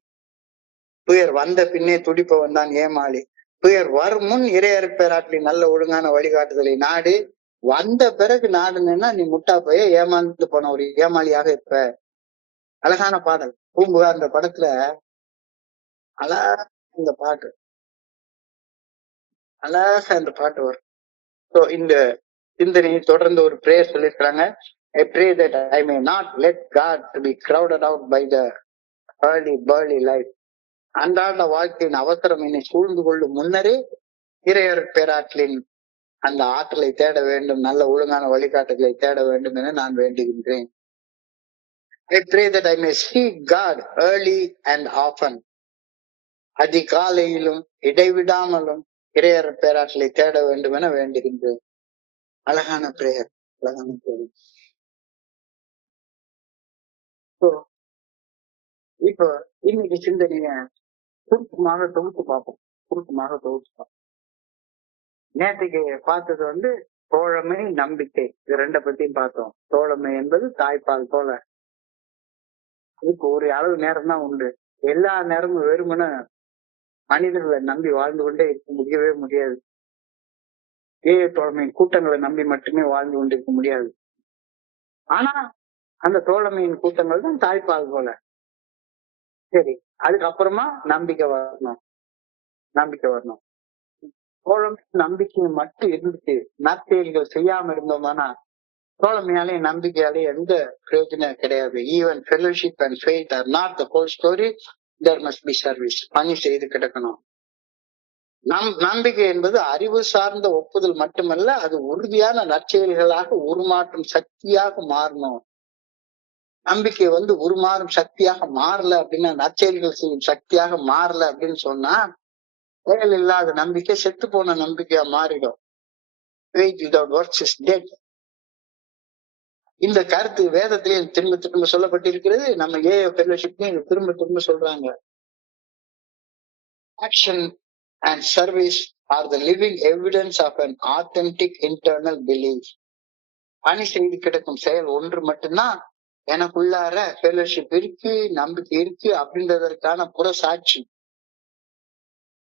துயர் வந்த பின்னே துடிப்பவன் தான் ஏமாளி. துயர் வரும் முன் இறையர் பேராற்றலின் நல்ல ஒழுங்கான வழிகாட்டுதலை நாடு. வந்த பிறகு நாடுனா நீ முட்டா போய் ஏமாந்து போன ஒரு ஏமாளியாக இருப்ப. அழகான பாடல். பூம்புகார் அந்த படத்துல அழகா இந்த பாட்டு, அழகா இந்த பாட்டு வரும். ஸோ இந்த சிந்தனையை தொடர்ந்து ஒரு பிரேயர் சொல்லியிருக்கிறாங்க. I pray that I may not let God to be crowded out by the early life. அன்றாட வாழ்க்கையின் அவசரம் என்னை சூழ்ந்து கொள்ளும் முன்னரே இறையர் பேராற்றலின் அந்த ஆற்றலை தேட வேண்டும், நல்ல ஒழுங்கான வழிகாட்டுதலை தேட வேண்டும் என நான் வேண்டுகின்றேன். I pray that I may seek God early and often. அதிகாலையிலும் இடைவிடாமலும் இறையர் பேராற்றலை தேட வேண்டும் என வேண்டுகின்றேன். அழகான பிரேயர், அழகான பிரேயர். இப்போ இன்னைக்கு சிந்தனைய சுருக்கமாக தொகுத்து பார்ப்போம். நேற்றுக்கு பார்த்தது தோழமை, நம்பிக்கை, இது ரெண்ட பத்தியும் பார்த்தோம். தோழமை என்பது தாய்ப்பால் போல. இதுக்கு ஒரு அளவு நேரம் தான் உண்டு. எல்லா நேரமும் வெறுமன மனிதர்களை நம்பி வாழ்ந்து கொண்டே இருக்க முடியவே முடியாது. தோழமையின் கூட்டங்களை நம்பி மட்டுமே வாழ்ந்து கொண்டிருக்க முடியாது. ஆனா அந்த தோழமையின் கூட்டங்கள் தான் தாய்ப்பால் போல. சரி, அதுக்கப்புறமா நம்பிக்கை வரணும். தோழமை நம்பிக்கையை மட்டும் இருந்துச்சு நற்செயல்கள் செய்யாம இருந்தோம்னா தோழமையாலே நம்பிக்கையாலே எந்த பிரயோஜனம் கிடையாது. Even fellowship and faith are not the whole story. There must be service. பணி செய்து கிடக்கணும். நம்பிக்கை என்பது அறிவு சார்ந்த ஒப்புதல் மட்டுமல்ல, அது உறுதியான நற்செயல்களாக உருமாற்றும் சக்தியாக மாறணும். நம்பிக்கை உருமாறும் சக்தியாக மாறல அப்படின்னா, நற்செயல்கள் செய்யும் சக்தியாக மாறல அப்படின்னு சொன்னா, செயல் இல்லாத நம்பிக்கை செத்து போன நம்பிக்கையா மாறிடும். Faith without works is dead. இந்த கருத்து வேதத்திலேயே திரும்ப திரும்ப சொல்லப்பட்டிருக்கிறது. நம்ம ஃபெலோஷிப்லயும் திரும்ப திரும்ப சொல்றாங்க. Action and service are the living evidence of an authentic internal belief. பணி செய்து கிடக்கும் செயல் ஒன்று மட்டும்தான் எனக்குள்ளார ஃபெலோஷிப் இருக்கு, நம்பிக்கை இருக்கு அப்படின்றதற்கான புற சாட்சி.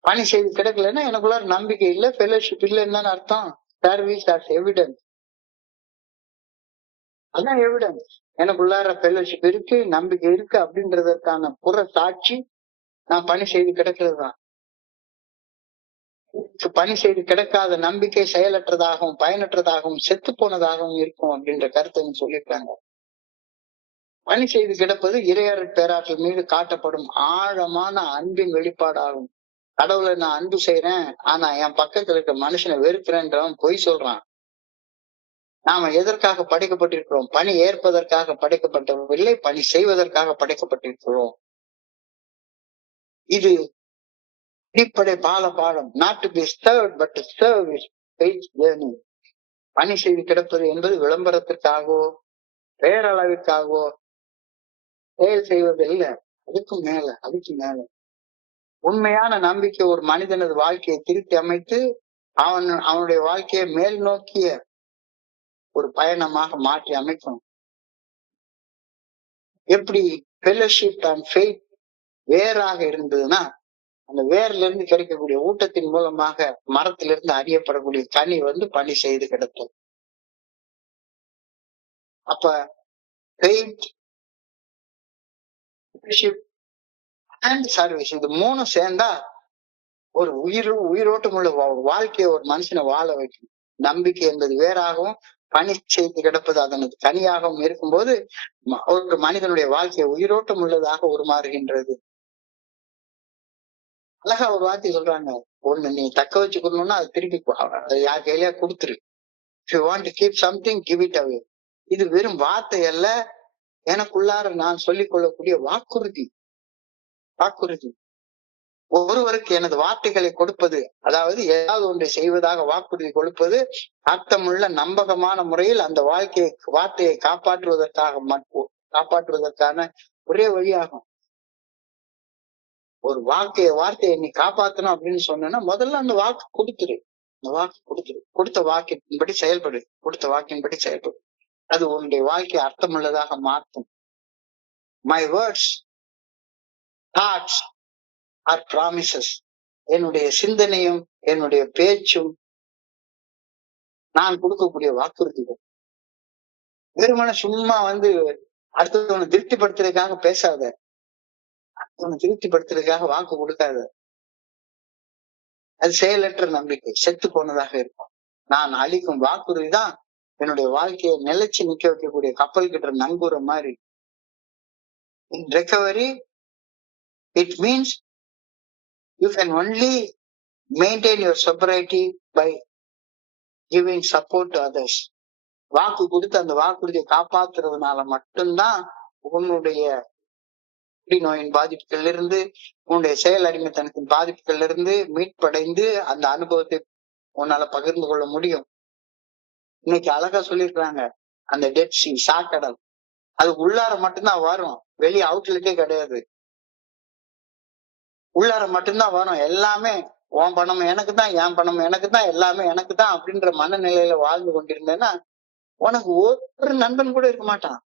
பணி செய்து கிடக்கலன்னா எனக்குள்ளார நம்பிக்கை இல்லை, ஃபெலோஷிப் இல்லைன்னு தானே அர்த்தம். Service as evidence. அதான் எவிடன்ஸ். எனக்குள்ளார ஃபெலோஷிப் இருக்கு, நம்பிக்கை இருக்கு அப்படின்றதற்கான புற சாட்சி நான் பணி செய்து கிடக்கிறது தான். பணி செய்து கிடக்காத நம்பிக்கை செயலற்றதாகவும் பயனற்றதாகவும் செத்து போனதாகவும் இருக்கும் அப்படின்ற கருத்தை சொல்லியிருக்காங்க. பணி செய்து கிடப்பது இறையற் பேராற்றல் மீது காட்டப்படும் ஆழமான அன்பின் வெளிப்பாடாகும். கடவுளை நான் அன்பு செய்யறேன், ஆனா என் பக்கத்துல இருக்க மனுஷனை வெறுக்கிறேன்றவன் பொய் சொல்றான். நாம எதற்காக படைக்கப்பட்டிருக்கிறோம்? பணி ஏற்பதற்காக படைக்கப்பட்டவில்லை, பணி செய்வதற்காக படைக்கப்பட்டிருக்கிறோம். இது அடிப்படை பாடம். Not to be served but to serve is faith journey. பணி செய்து கிடப்பது என்பது விளம்பரத்திற்காகவோ பேரளவிற்காகவோ செயல் செய்வது இல்லை. அதுக்கு மேல உண்மையான நம்பிக்கை ஒரு மனிதனது வாழ்க்கையை திருத்தி அமைத்து அவனுடைய வாழ்க்கையை மேல் நோக்கிய ஒரு பயணமாக மாற்றி அமைக்கும். எப்படி ஃபெலோஷிப் அண்ட் ஃபெய்த் வேறாக இருந்ததுன்னா, அந்த வேர்ல இருந்து கிடைக்கக்கூடிய ஊட்டத்தின் மூலமாக மரத்திலிருந்து அறியப்படக்கூடிய கனி பணி செய்து கிடக்கும். அப்ப ஃபெய்த், ஃபெலோஷிப் அண்ட் சர்வீஸ் இது மூணும் சேர்ந்தா ஒரு உயிரோட்டம் உள்ள வாழ்க்கையை ஒரு மனுஷனை வாழ வைக்கும். நம்பிக்கை என்பது வேறாகவும் பணி செய்து கிடப்பது அதனது கனியாகவும் இருக்கும்போது ஒரு மனிதனுடைய வாழ்க்கையை உயிரோட்டம் உள்ளதாக உருமாறுகின்றது. அழகா ஒரு வார்த்தை சொல்றாங்க, ஒண்ணு நீ தக்க வச்சுக்கணும்னா அது திருப்பி யார் கையிலயா கொடுத்துரு. If you want to keep something, give it away. இது வெறும் வார்த்தை அல்ல, எனக்குள்ளார நான் சொல்லிக் கொள்ளக்கூடிய வாக்குறுதி. ஒருவருக்கு எனது வார்த்தைகளை கொடுப்பது, அதாவது ஏதாவது ஒன்றை செய்வதாக வாக்குறுதி கொடுப்பது, அர்த்தமுள்ள நம்பகமான முறையில் அந்த வார்த்தையை காப்பாற்றுவதற்கான ஒரே வழியாகும். ஒரு வார்த்தையை நீ காப்பாற்றணும் அப்படின்னு சொன்னா முதல்ல அந்த வாக்கு கொடுத்துரு. கொடுத்த வாக்கின்படி செயல்படு. அது உன்னுடைய வாழ்க்கையை அர்த்தமுள்ளதாக மாற்றும். My words, thoughts are promises. என்னுடைய சிந்தனையும் என்னுடைய பேச்சும் நான் கொடுக்கக்கூடிய வாக்குறுதிகள். வெறுமன சும்மா அடுத்தவனை திருப்திப்படுத்துறதுக்காக பேசாத, அடுத்தவனை திருப்திப்படுத்துறதுக்காக வாக்கு கொடுக்காத. அது செயலற்ற நம்பிக்கை, செத்து போனதாக இருக்கும். நான் அளிக்கும் வாக்குறுதி தான் என்னுடைய வாழ்க்கையை நிலைச்சு நிக்க வைக்கக்கூடிய கப்பல் கிட்ட நங்கூர மாதிரி. இன் recovery it means you can only maintain your sobriety by giving support to others. வாக்கு கொடுத்து அந்த வாக்குறுதியை காப்பாத்துறதுனால மட்டும்தான் உன்னுடைய நோயின் பாதிப்புகள் இருந்து, உன்னுடைய செயல் அடிமைத்தனத்தின் பாதிப்புகள் இருந்து மீட்படைந்து அந்த அனுபவத்தை உன்னால பகிர்ந்து கொள்ள முடியும். இன்னைக்கு அழகா சொல்லியிருக்கிறாங்க, அந்த டெட் சி, சாக்கடல், அது உள்ளார மட்டும்தான் வரும், வெளியே அவுட்லெட்டே கிடையாது. உள்ளார மட்டும்தான் வரும். எல்லாமே உன் பணம் எனக்கு தான், என் பணம் எனக்கு தான், எல்லாமே எனக்கு தான் அப்படின்ற மனநிலையில வாழ்ந்து கொண்டிருந்தேன்னா உனக்கு ஒரு நண்பன் கூட இருக்க மாட்டான்.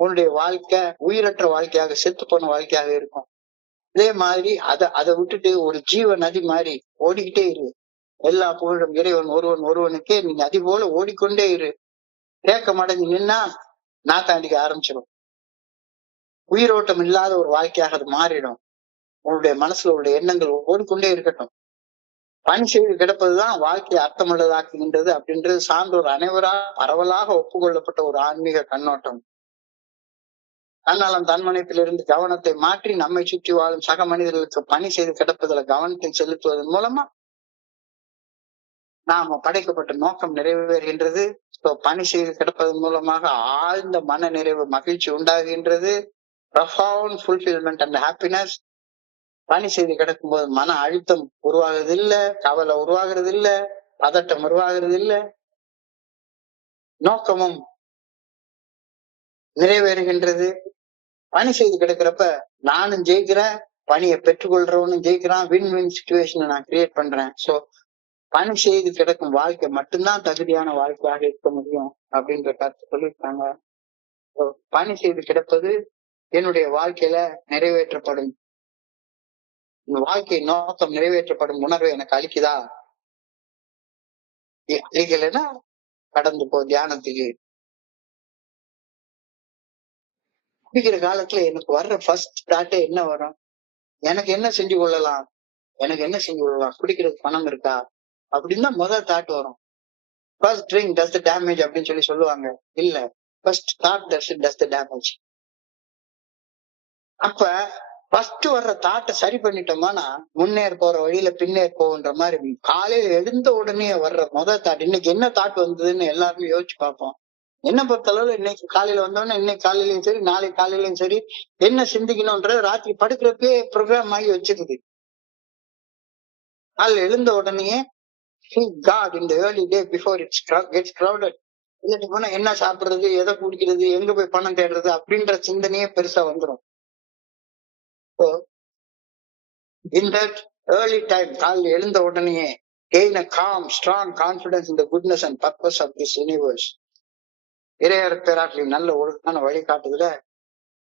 உன்னுடைய வாழ்க்கை உயிரற்ற வாழ்க்கையாக, செத்து போன வாழ்க்கையாக இருக்கும். அதே மாதிரி அதை விட்டுட்டு ஒரு ஜீவ நதி மாதிரி ஓடிக்கிட்டே இரு. எல்லா புகழும் இறைவன் ஒருவனுக்கே. நீ நதி போல ஓடிக்கொண்டே இரு. தேக்கம் அடைஞ்சு நின்னா நாத்தாண்டிக்க ஆரம்பிச்சிடும். உயிரோட்டம் இல்லாத ஒரு வாழ்க்கையாக அது மாறிடும். உன்னுடைய மனசுல உள்ள எண்ணங்கள் ஓடிக்கொண்டே இருக்கட்டும். பணி செய்து கிடப்பதுதான் வாழ்க்கையை அர்த்தமுள்ளதாக்குகின்றது அப்படின்றது சான்றோர் அனைவரால் பரவலாக ஒப்புக்கொள்ளப்பட்ட ஒரு ஆன்மீக கண்ணோட்டம். தன்னலம் தன்மனத்திலிருந்து கவனத்தை மாற்றி நம்மை சுற்றி வாழும் சக மனிதர்களுக்கு பணி செய்து கிடப்பதில் கவனத்தை செலுத்துவதன் மூலமா நாம படைக்கப்பட்ட நோக்கம் நிறைவேறுகின்றது. பணி செய்து கிடப்பதன் மூலமாக ஆழ்ந்த மன நிறைவு, மகிழ்ச்சி உண்டாகின்றது. profound fulfillment and happiness. பணி செய்து கிடக்கும் போது மன அழுத்தம் உருவாகிறது இல்ல, கவலை உருவாகிறது இல்ல, பதட்டம் உருவாகிறது இல்ல, நோக்கமும் நிறைவேறுகின்றது. பணி செய்து கிடக்கிறப்ப நானும் ஜெயிக்கிறேன், பணியை பெற்றுக்கொள்றவனும் ஜெயிக்கிறான், வின் வின் சிச்சுவேஷனை நான் கிரியேட் பண்றேன். சோ பணி செய்து கிடக்கும் வாழ்க்கை மட்டும்தான் தகுதியான வாழ்க்கையாக இருக்க முடியும் அப்படின்ற கருத்து சொல்லியிருக்காங்க. பணி செய்து கிடப்பது என்னுடைய வாழ்க்கையில நிறைவேற்றப்படும், வாழ்க்கை நோக்கம் நிறைவேற்றப்படும் உணர்வை எனக்கு அளிக்குதா? அளிக்கலைன்னா கடந்து போ தியானத்துக்கு. குடிக்கிற காலத்துல எனக்கு வர்ற ஃபர்ஸ்ட் தாட்டே என்ன வரும்? எனக்கு என்ன செஞ்சு கொள்ளலாம், எனக்கு என்ன செஞ்சு கொள்ளலாம், குடிக்கிறதுக்கு பணம் இருக்கா அப்படின்னு தான் முதல் தாட் வரும். First drink does the damage அப்படின்னு சொல்லி சொல்லுவாங்க. இல்ல, first thought does the damage. அப்ப ஃபர்ஸ்ட் வர்ற தாட்டை சரி பண்ணிட்டோம்னா முன்னேற போற வழியில பின்னேற போகுன்ற மாதிரி காலையில எழுந்த உடனே வர்ற முதல் தாட், இன்னைக்கு என்ன தாட் வந்ததுன்னு எல்லாருமே யோசிச்சு பார்ப்போம். என்ன பொறுத்தளவுல இன்னைக்கு காலையில வந்தோம்னா இன்னைக்கு காலையிலயும் சரி நாளைக்கு காலையிலயும் சரி என்ன சிந்திக்கணும்ன்ற ராத்திரி படுக்கிறப்பே ப்ரோக்ராம் ஆகி வச்சிருக்குது. காலையில எழுந்த உடனே God in the early day before it gets crowded. இல்லாட்டி போனா என்ன சாப்பிடுறது, எதை குடிக்கிறது, எங்க போய் பணம் தேடுறது அப்படின்ற சிந்தனையே பெருசா வந்துடும். In that early time, காலையில எழுந்த உடனே gain a calm, strong confidence in the goodness and purpose of this universe. இறையர் பேராற்றில் நல்ல ஒழுங்கான வழிகாட்டுதுல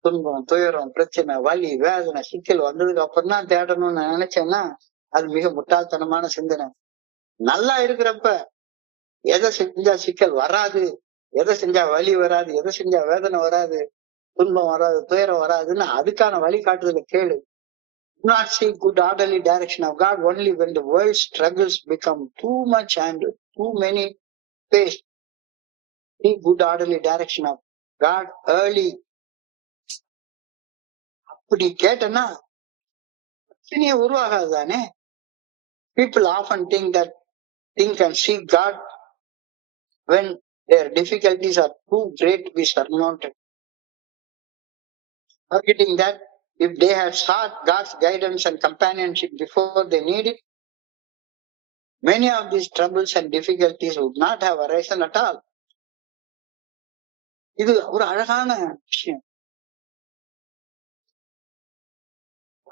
துன்பம், துயரம், பிரச்சனை, வலி, வேதனை, சிக்கல் வந்ததுக்கு அப்புறம் தான் தேடணும்னு நினைச்சேன்னா அது மிக முட்டாள்தனமான சிந்தனை. நல்லா இருக்கிறப்ப எதை செஞ்சா சிக்கல் வராது, எதை செஞ்சா வலி வராது, எதை செஞ்சா வேதனை வராது, துன்பம் வராது, துயரம் வராதுன்னு அதுக்கான வழிகாட்டுதலை கேளு. Do not seek good orderly direction of God only when the world's struggles become too much and too many faced. Seek good orderly direction of God early. அப்படி கேட்டனா பிரச்சனையே உருவாகாது தானே. People often think and seek God when their difficulties are too great to be surmounted, forgetting that if they had sought God's guidance and companionship before they need it, many of these troubles and difficulties would not have arisen at all. இது ஒரு அழகான விஷயம்.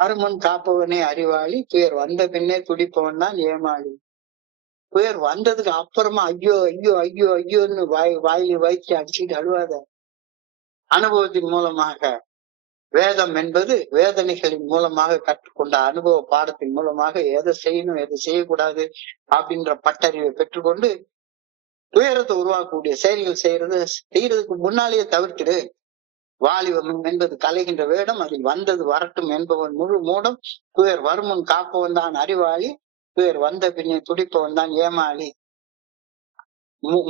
அருமன் காப்பவனே அறிவாளி, துயர் வந்த பின்னே துடிப்பவன் தான் ஏமாளி. துயர் வந்ததுக்கு அப்புறமா ஐயோ ஐயோ ஐயோ ஐயோன்னு வாயில வயிற்று அடிச்சுட்டு அழுவாத. அனுபவத்தின் மூலமாக, வேதம் என்பது வேதனைகளின் மூலமாக கற்றுக்கொண்ட அனுபவ பாடத்தின் மூலமாக எதை செய்யணும் எதை செய்யக்கூடாது அப்படின்ற பட்டறிவை பெற்றுக்கொண்டு துயரத்தை உருவாக்கக்கூடிய செயல்கள் செய்யறதுக்கு முன்னாலேயே தவிர்த்துடு. வாலிபம் என்பது கலைகின்ற வேடம், அதில் வந்தது வரட்டும் என்பவன் முழு மூடம். துயர் வருமுன் காப்பவன் தான் அறிவாளி, துயர் வந்த பின்னே துடிப்பவன் தான் ஏமாளி.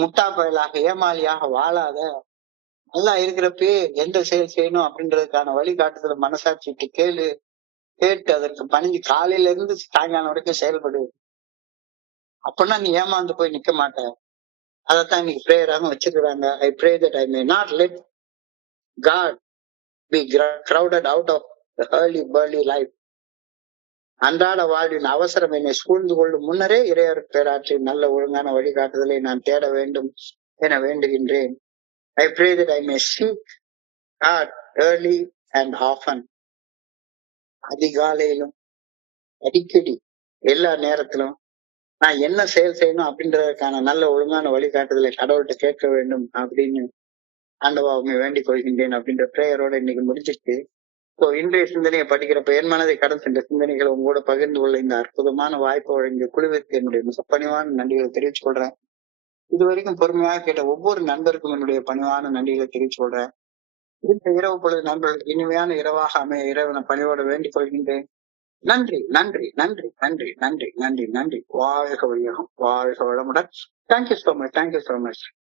முட்டா பயலாக ஏமாளியாக வாழாத. நல்லா இருக்கிறப்பே எந்த செயல் செய்யணும் அப்படின்றதுக்கான வழிகாட்டுதல மனசாட்சிட்டு கேட்டு அதற்கு பணிஞ்சு காலையில இருந்து சாயங்காலம் வரைக்கும் செயல்படு. அப்படின்னா நீ ஏமாந்து போய் நிக்க மாட்ட. அதைத்தான் இன்னைக்கு பிரேயராக வச்சிருக்கிறாங்க. I pray that I may not let God be crowded out of the early burly life. அன்றாட வாழ்வின் அவசரம் என்னை சூழ்ந்து கொள்ளும் முன்னரே இறையர் பேராற்றின் நல்ல ஒழுங்கான வழிகாட்டுதலை நான் தேட வேண்டும் என வேண்டுகின்றேன். I pray that I may seek God early and often. அதிகாலையிலும் அடிக்கடி எல்லா நேரத்திலும் நான் என்ன செயல் செய்யணும் அப்படின்றதுக்கான நல்ல ஒழுங்கான வழிகாட்டுதலை கடவுள்கிட்ட கேட்க வேண்டும் அப்படின்னு ஆண்டவாவுமே வேண்டிக் கொள்கின்றேன் அப்படின்ற பிரேயரோட இன்னைக்கு முடிஞ்சிருக்கு. இன்றைய சிந்தனையை படிக்கிறப்ப என் மனதை கடந்து சென்ற சிந்தனைகளை உங்களோட பகிர்ந்து கொள்ள இந்த அற்புதமான வாய்ப்பு வழங்கிய குழுவிற்கு என்னுடைய மிக பணிவான நன்றிகளை தெரிவித்துக் கொள்றேன். இது வரைக்கும் பொறுமையாக கேட்ட ஒவ்வொரு நண்பருக்கும் என்னுடைய பணிவான நன்றிகளை தெரிவித்துக் கொள்றேன். இந்த இரவு பொழுது நண்பர்களுக்கு இனிமையான இரவாக அமைய இறைவனை பணியோட வேண்டிக் கொள்கின்றேன். நன்றி நன்றி நன்றி நன்றி நன்றி நன்றி நன்றி. வாழ்க வையகம், வாழ்க வளமுடன். Thank you so much, thank you so much.